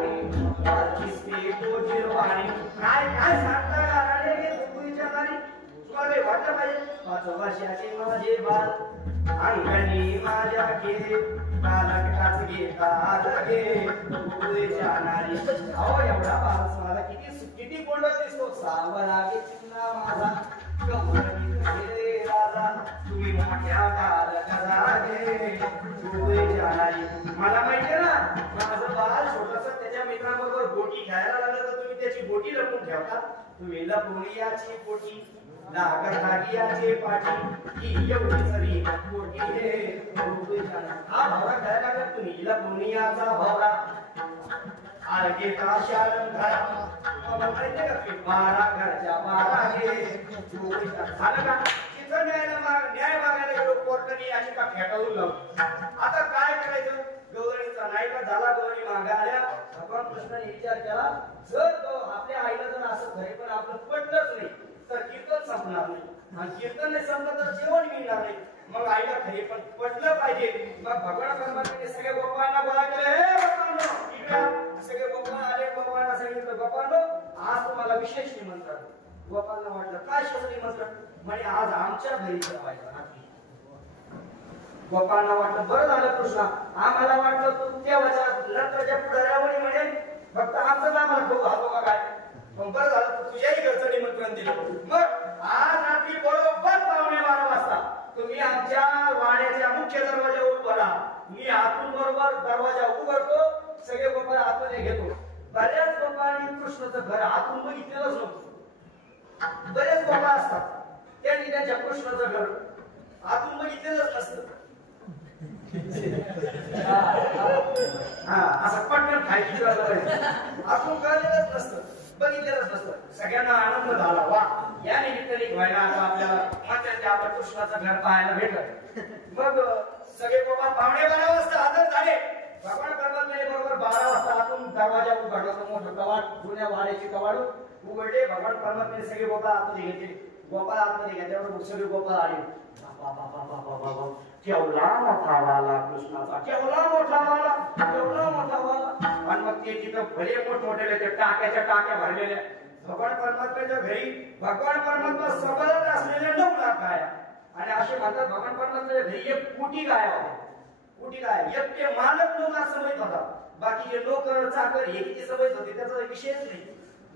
किसते तो जिरवाणी काय काय सांगता कारणे हे दुखीच्या कारणे तुम्हाला वाटलं पाहिजे. 5 वर्षाचे माझे बाल अंगणी माझ्या घे कालकटाच घेता लगे तुझ्या नारी. अहो एवढा बाल माझा किती गोंडस दिसतो. सावरागे चिन्हा माझा राजा तुम्ही मोठ्या बालकागे तुझ्या नारी. मला माहितीये ना माझं बाल छोटस त्याच्या मित्रांबरोबर गोटी खेळायला लागलं तर तुम्ही त्याची गोटी लपून ठेवता. तुम्ही लपून याची गोटी लागत लागियाचे पाठी ही एवढी सरी गोटी हे हा भावरा खेळायला लागला तुम्ही हिला पुनियाचा भावरा आगे का शारण घरा माहितीये का तुम्ही 12 घरच्या 12 घे झालं का? तिथं न्याय मागायला गेलो कोर्टाने अशी का फेटाळून लावली. आता काय करायचं? गवळणीचा नाही का झाला. गवळणी मागा आल्या. भगवान कृष्णाने विचार केला जर आपल्या आईला जर असं खरे पण आपलं पटलंच नाही तर कीर्तन संपणार नाही आणि कीर्तन नाही संपलं तर जेवण मिळणार नाही. मग आईला खरे पण पटलं पाहिजे. मग भगवान परमात्म्याने सगळ्या गोपाळांना गोळा केलं. हे गोपाळांनो इकडे सगळे गोपाळ आले. गोपाळांना सांगितलं गोपाळांनो आज तुम्हाला विशेष निमंत्रण. गोपाळांना वाटलं काय शास्त्र निमंत्रण? म्हणे आज आमच्या घरी जेवायचं. गोपाळांना वाटलं बरं झालं कृष्णा आम्हाला वाटलं तू देवाच्या नंतरच्या पुढाऱ्यावर म्हणे फक्त आमचं नाव आठवू हातो का काय. पण बरं झालं तुझ्याही घरचं निमंत्रण दिलं. मग आज रात्री बरोबर 12:15 वाजता तुम्ही आमच्या वाड्याच्या मुख्य दरवाजावर उभा राहा. मी आतून बरोबर दरवाजा उघडतो. सगळे गोपाळ आतमध्ये घेतो. बऱ्याच गोपाळांनी कृष्णाचं घर आतून बघितलेलंच नव्हतं. बरेच गोपाळ असतात त्यांनी त्यांच्या कृष्णाचं घर आतून बघितलेलंच नसतं. असं पटकन खायची आतून कळलेलंच नसतं, बघितलेलंच नसतं. सगळ्यांना आनंद झाला. वा या निमित्ताने व्हायला आता आपल्याला आपण कृष्णाचं घर पाहायला भेटलं. मग सगळे गोपाळ 12:15 वाजता हजर झाले. भगवान परमात्म्याने बरोबर 12 वाजता आतून दरवाजा उघडला. मोठं कवाड जुन्या वाड्याची कवाड उघडले. भगवान परमात्म्याने सगळे गोपाळ आतमध्ये घेतले. गोपाळ आतमध्ये घेतल्यावर सगळे गोपाळ आले. केवढा मोठा वाला कृष्णाचा, केवढा मोठा वाला, केवढा मोठा वाला. आणि मग ते तिथं भले मोठमोठे ते टाक्याच्या टाक्या भरलेल्या. भगवान परमात्म्याच्या घरी भगवान परमात्मा सबळत असलेले 9 लाख गाया. आणि असे म्हणतात भगवान परमात्म्याच्या घरी 1 कोटी गाया होत्या. कोटी गाय. एक ते मालक 9 लाख समजत होता. बाकीचे नोकर चाकर हे किती समजत होते त्याचा विषयच नाही.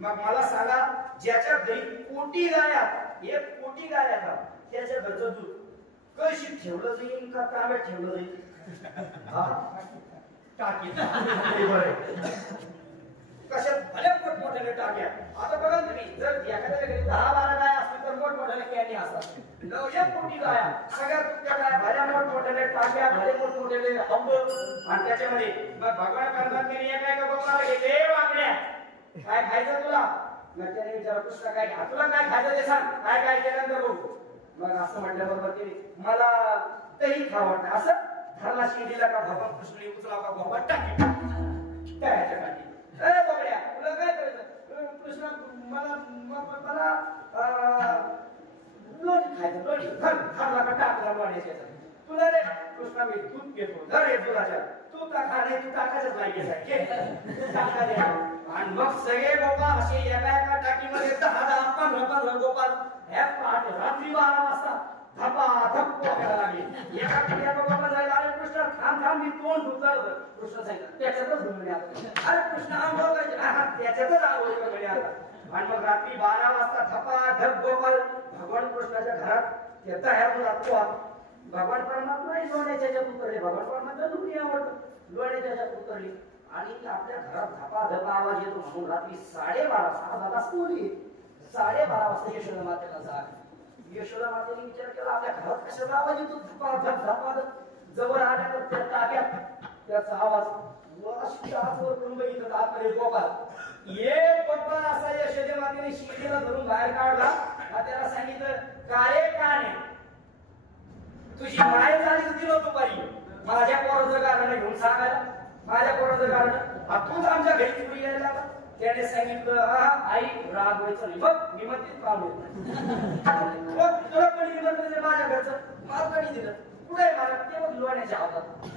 मग मला सांगा ज्याच्या घरी कोटी गाया 1 कोटी गाया त्याच्या घरचं दूध कशी ठेवलं जाईल का ताब्यात ठेवलं जाईल? टाकी कशात भले मोठमोठ्याने टाक्या. आता बघा तुम्ही जर एखाद्या घरी 10-12 गाय असतील तर मोठमोठ्याने कॅनी असतात. 1 कोटी गाया सगळ्या तुमच्या गाय भल्या मोठमोठ्याने टाक्या भले मोठमोठ्याने हंब. आणि त्याच्यामध्ये मग भगवान परमात्म्याने एका गोपाळाला घेतले वाकड्या काय खायचं तुला? मग त्याने विचारलं कृष्ण काय तुला काय खायचं ते सांग. काय काय केल्यानंतर बघू. मग असं म्हटल्याबरोबर ते मला तेही खावं वाटतं. असं धरला शिंदीला का भगवान कृष्ण उचला का गोपाळ टाकी त्याच्या टाकी. अरे बघड्या तुला काय करायचं? कृष्ण मला लोणी खायचं. लोणी धरला का टाकला लोण्याच्या. तुला रे कृष्णा मी दूध घेतो धर हे दुधाच्या. तू टाका नाही तू टाकायचंच नाही टाका द्या. आणि मग सगळे गोपाळ असे एका टाकीमध्ये 10-10, 15-15 गोपाळ ह्या पहाटे रात्री 12 वाजता धपाधप पोहायला लागले. एका गोपाळ जायला अरे कृष्ण थांब मी तोंड धुतलं. कृष्ण सांगितलं त्याच्यातच धुवणे आता. अरे कृष्ण आंघोळ करायचे त्याच्यातच आंघोळ करणे आता. आणि मग रात्री 12 वाजता धपाधप गोपाळ भगवान कृष्णाच्या घरात येता ह्या भगवान परमात्मा लोण्याच्या ह्याच्यात उतरले. भगवान परमात्मा दुखी आवडतं. लोण्याच्या ह्याच्यात उतरली आणि आपल्या घरात धपाधपा आवाज येतो म्हणून रात्री 12:30 6 वाजता बोलली. 12:30 वाजता यशोदा मातेला जाग. यशोदा मातेने विचार केला आपल्या घरात कशाचा आवाज येतो धपाधप धपाधप. जवळ आल्या तर त्या टाक्यात त्याचा आवाज आजवर करून बघितलं आतमध्ये गोपाल एक गोपाल असा यशोदे मातेने शिडीला धरून बाहेर काढला. त्याला सांगितलं काय काने तुझी माय झाली होती ना दुपारी माझ्या पोराचं कारण घेऊन सांगायला. माझ्या पोराचं कारण तूच आमच्या घरी चुरी यायला लागला. त्याने सांगितलं आई राग व्हायचं नाही बघ मी म्हणते पाहून मग तुला कोणी निमंत्रण माझ्या घरचं मला कोणी दिलं पुढे मला ते मग लोण्याच्या हातात.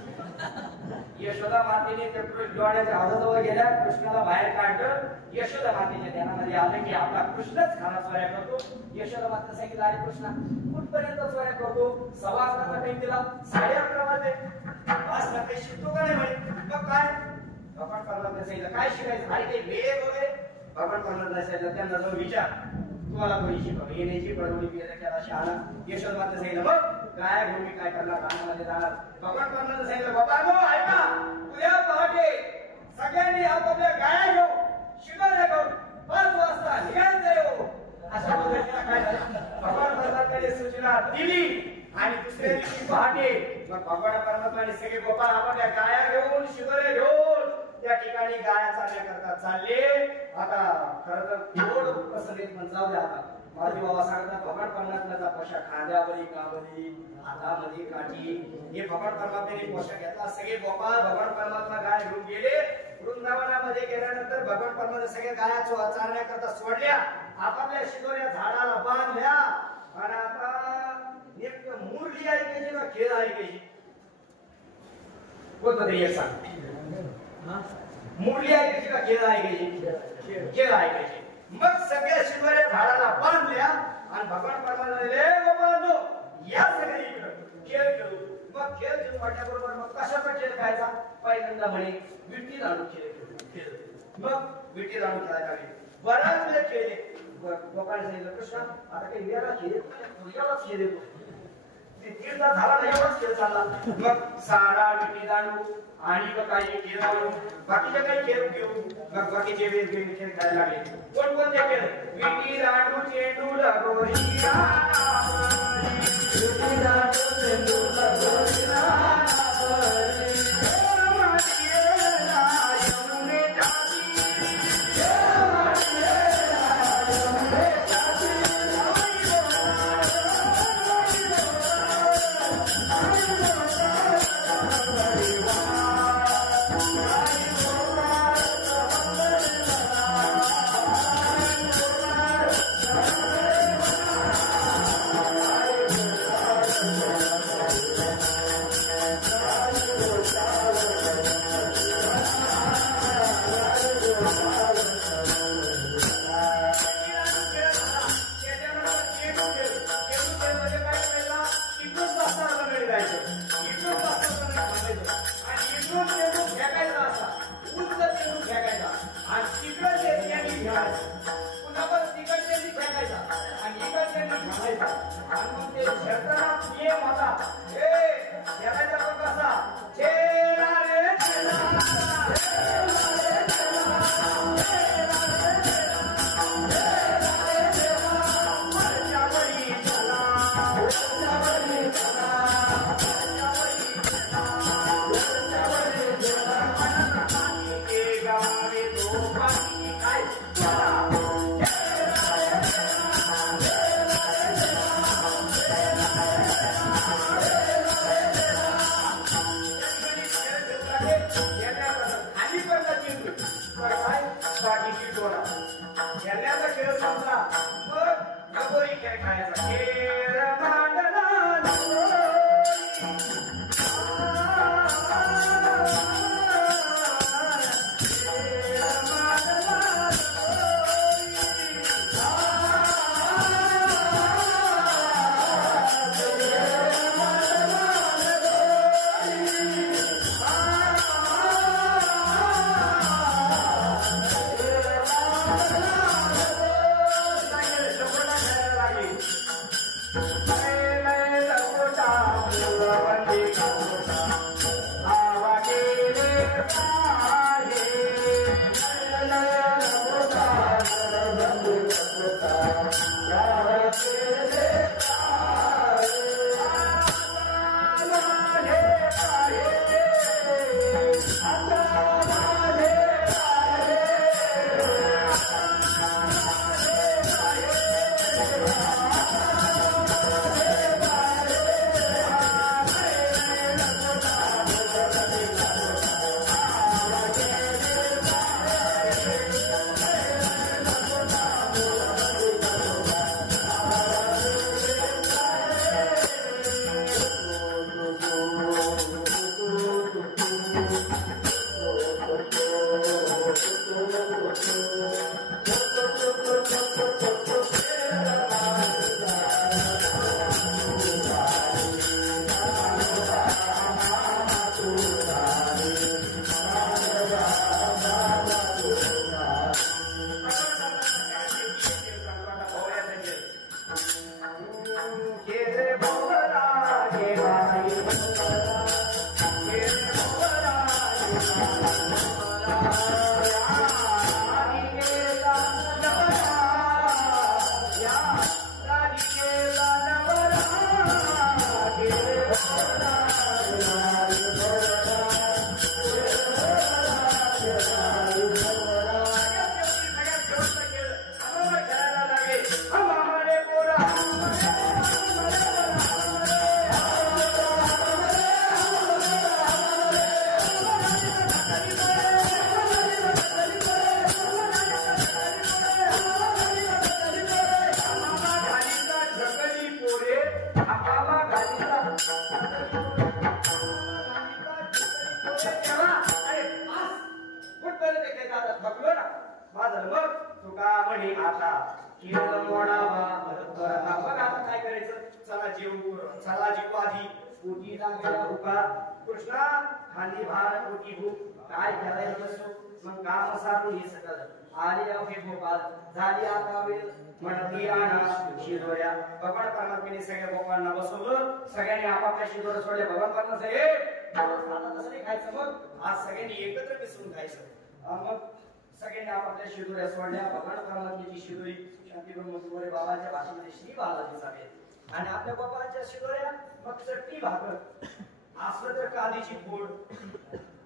यशोदा मातेने त्या लोण्याच्या हाताजवळ गेल्या कृष्णाला बाहेर काढलं. यशोदा मातेच्या ध्यानामध्ये आलं की आपला कृष्णच खाना चोऱ्या करतो. यशोदा मातेने सांगितलं अरे कृष्णा कुठपर्यंत चोऱ्या करतो. 11:15 टाइम दिला 11:30 वाजले आज काही शिकतो का नाही म्हणे. मग काय भगवान परमात्मा सांगितलं काय शिकायचं अरे काही वेळ वगैरे. भगवान परमात्मा सांगितलं त्यांना जो विचार तुम्हाला कोणी शिकवलं येण्याची पडवणी केला शहाणा. यशोदा मातेने सांगितलं बघ काय भूमी काय करणार रानामध्ये जाणार. भगवान परमात्मा सांगितलं बाबा ऐका उद्या पहाटे सगळ्यांनी आपापल्या गाया घेऊ शिकवण्या घेऊन 5 वाजता निघायचं. अशा पद्धतीने काय झालं भगवान परमात्माने सूचना दिली आणि दुसऱ्या दिवशी पहाटे मग भगवान परमात्माने सगळे गोपाळ आपापल्या गाया घेऊन शिदोरे घेऊन त्या ठिकाणी गाया चालण्या करता चालले. आता खरं तर गोड प्रसंगीत पण जाऊ द्या. आता माझे बाबा सांगतात भगवान परमात्म्याचा पोशाख खांद्यावरी कावरी हातामध्ये काठी हे भगवान परमात्म्याने पोशाख घेतला. सगळे गोपाळ भगवान परमात्मा गाय घेऊन गेले. वृंदावनामध्ये गेल्यानंतर भगवान परमात्मा सगळ्या गाया चालण्या करता सोडल्या आपापल्या शिदोऱ्या झाडाला बांधल्या. आणि आता नेमकं मुरली ऐकायची का खेळ ऐकायची कोणतं तरी एक सांग. मुरली ऐकायची का खेळ ऐकायची. खेळ ऐकायची. मग सगळ्या शिदोऱ्या झाडाला बांधल्या आणि भगवान परमात्मा या सगळे खेळ खेळू. मग खेळ खेळून वाटल्याबरोबर मग कशाचा खेळ खेळायचा. पहिल्यांदा म्हणे विट्टी दांडू खेळ. मग विट्टी दांडू खेळायला लागले. बराच वेळ खेळले. गोपाळने सांगितलं कृष्णा आता काही वेळा खेळ एवढाच खेळ येतो. तीर्था झाला ना एवढाच खेळ चालला. मग साडा विट्टी दांडू आणि काही खेळ बाकीचे काही खेळ घेऊ. मग बाकीचे वेगवेगळे खेळ खेळायला लागले. कोणकोणते खेळ विट्टी दांडू चेंडू लगोरी म्हणे आता केवळ मोडावा बघा आता काय करायचं चला जेवू चला जेवू आधी पोटी लागेला भुका कृष्णा खाली भार पोटी भूक काय करायचं नसो मग काम सारून हे सगळं आले अवघे गोपाल झाली आता वेळ म्हणती आणा शिदोऱ्या भगवान परमात्म्याने सगळ्या गोपांना बसवलं सगळ्यांनी आपापल्या शिदोऱ्या सोडल्या भगवान परमात्मा आता तसं नाही खायचं मग आज सगळ्यांनी एकत्र मिसळून खायचं मग सगळ्यांनी आपापल्या शिदोऱ्या सोडल्या भगवान परमात्म्याची शिदोरी शांती ब्रह्मपुरे बाबाच्या भाषेमध्ये श्री बालाजी साहेब आणि आपल्या गोपाळाच्या शिदोऱ्या मग चटणी भाकर असलं तर कांद्याची फोड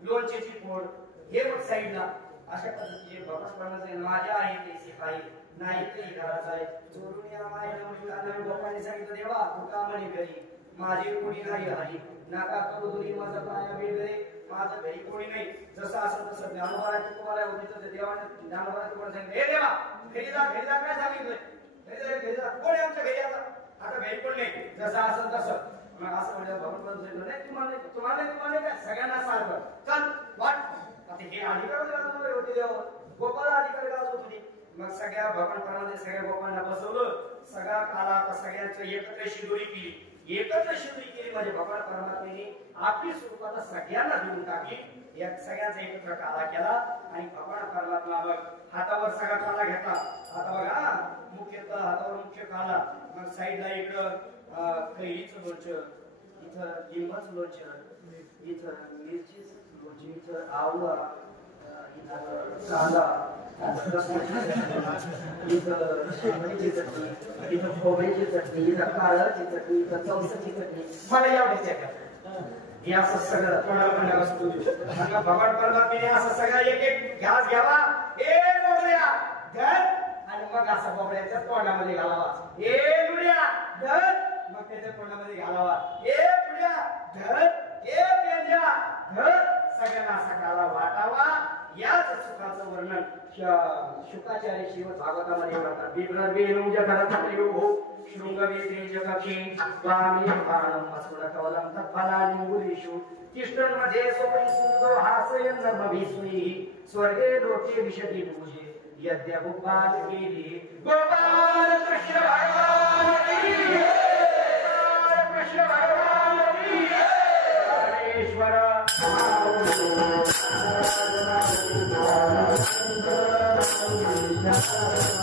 लोणच्याची फोड हे मग साईडला अशा पद्धतीचे भगवान माझ्या आहे ते शिपाई नाही ते घराचा आहे चोरून या मायेला गोपाळाने सांगितलं देवा तू का म्हणे घरी माझी कोणी नाही हरी नाका करू दोन्ही माझा पाया वेगळे माझं घरी कोणी नाही जसं असं तसं ज्ञानोबाराची तुम्हाला होती तर देवाने ज्ञानोबारा तुम्हाला सांगितलं हे देवा घरी जा काय सांगितलंय घरी जा कोण आहे आमच्या घरी आता घरी कोण नाही जसं असं तसं मग असं म्हणजे भगवान नाही तुम्हाला काय सगळ्यांना सारखं चल वाट आता हे अधिकार होते देव गोपाळ अधिकार गाजवत होती मग सगळ्या भगवान परमाने सगळ्या गोपांना बसवलं सगळा काला आता सगळ्यांचं एकत्र शिदोरी केली म्हणजे भगवान परमात्म्याने आपली स्वरूपात सगळ्यांना देऊन टाकली या सगळ्यांचा एकत्र काला केला आणि भगवान परमात्मा मग हातावर सगळा काला घेतला आता बघा मुख्यतः हातावर मुख्य काला मग साईडला इकडं कैरीचं लोणचं इथं लिंबाचं लोणचं इथं मिरचीचं लोणचं इथं आवळा कांदा इथं शेंगदाण्याची चटणी इथं खोबऱ्याची चटणी इथं कारळाची चटणी इथं चवसाची चटणी मला यावडीच हे असं सगळं तोंडाला वस्तू भगवान परमात्म्याने असं सगळं एक एक घास घ्यावा ए बोबड्या धर आणि मग असं बोबड्याच्या तोंडामध्ये घालावा ए लुड्या धर मग त्याच्या तोंडामध्ये घालावा ए लुड्या धर ए पेंड्या धर सगळ्यांना असा काला वाटावा याच सुखाचं वर्णन शुकाचार्य श्रीमद भागवतामध्ये करतात बिब्रवेणुं जगरपतयो शृंगवेदे जगक्षे स्वामी प्राणं मस्कुल कवलं तत्फलानि गुरीषु तिष्ठन्मध्ये स्वपरिसुतो हासयन् नर्मभिस्मैः स्वर्गे लोके विशति पूजे यद्य गोपाल गिरि गोपाल कृष्ण भगवान की गोपाल कृष्ण भगवान की परमेश्वर Thank you.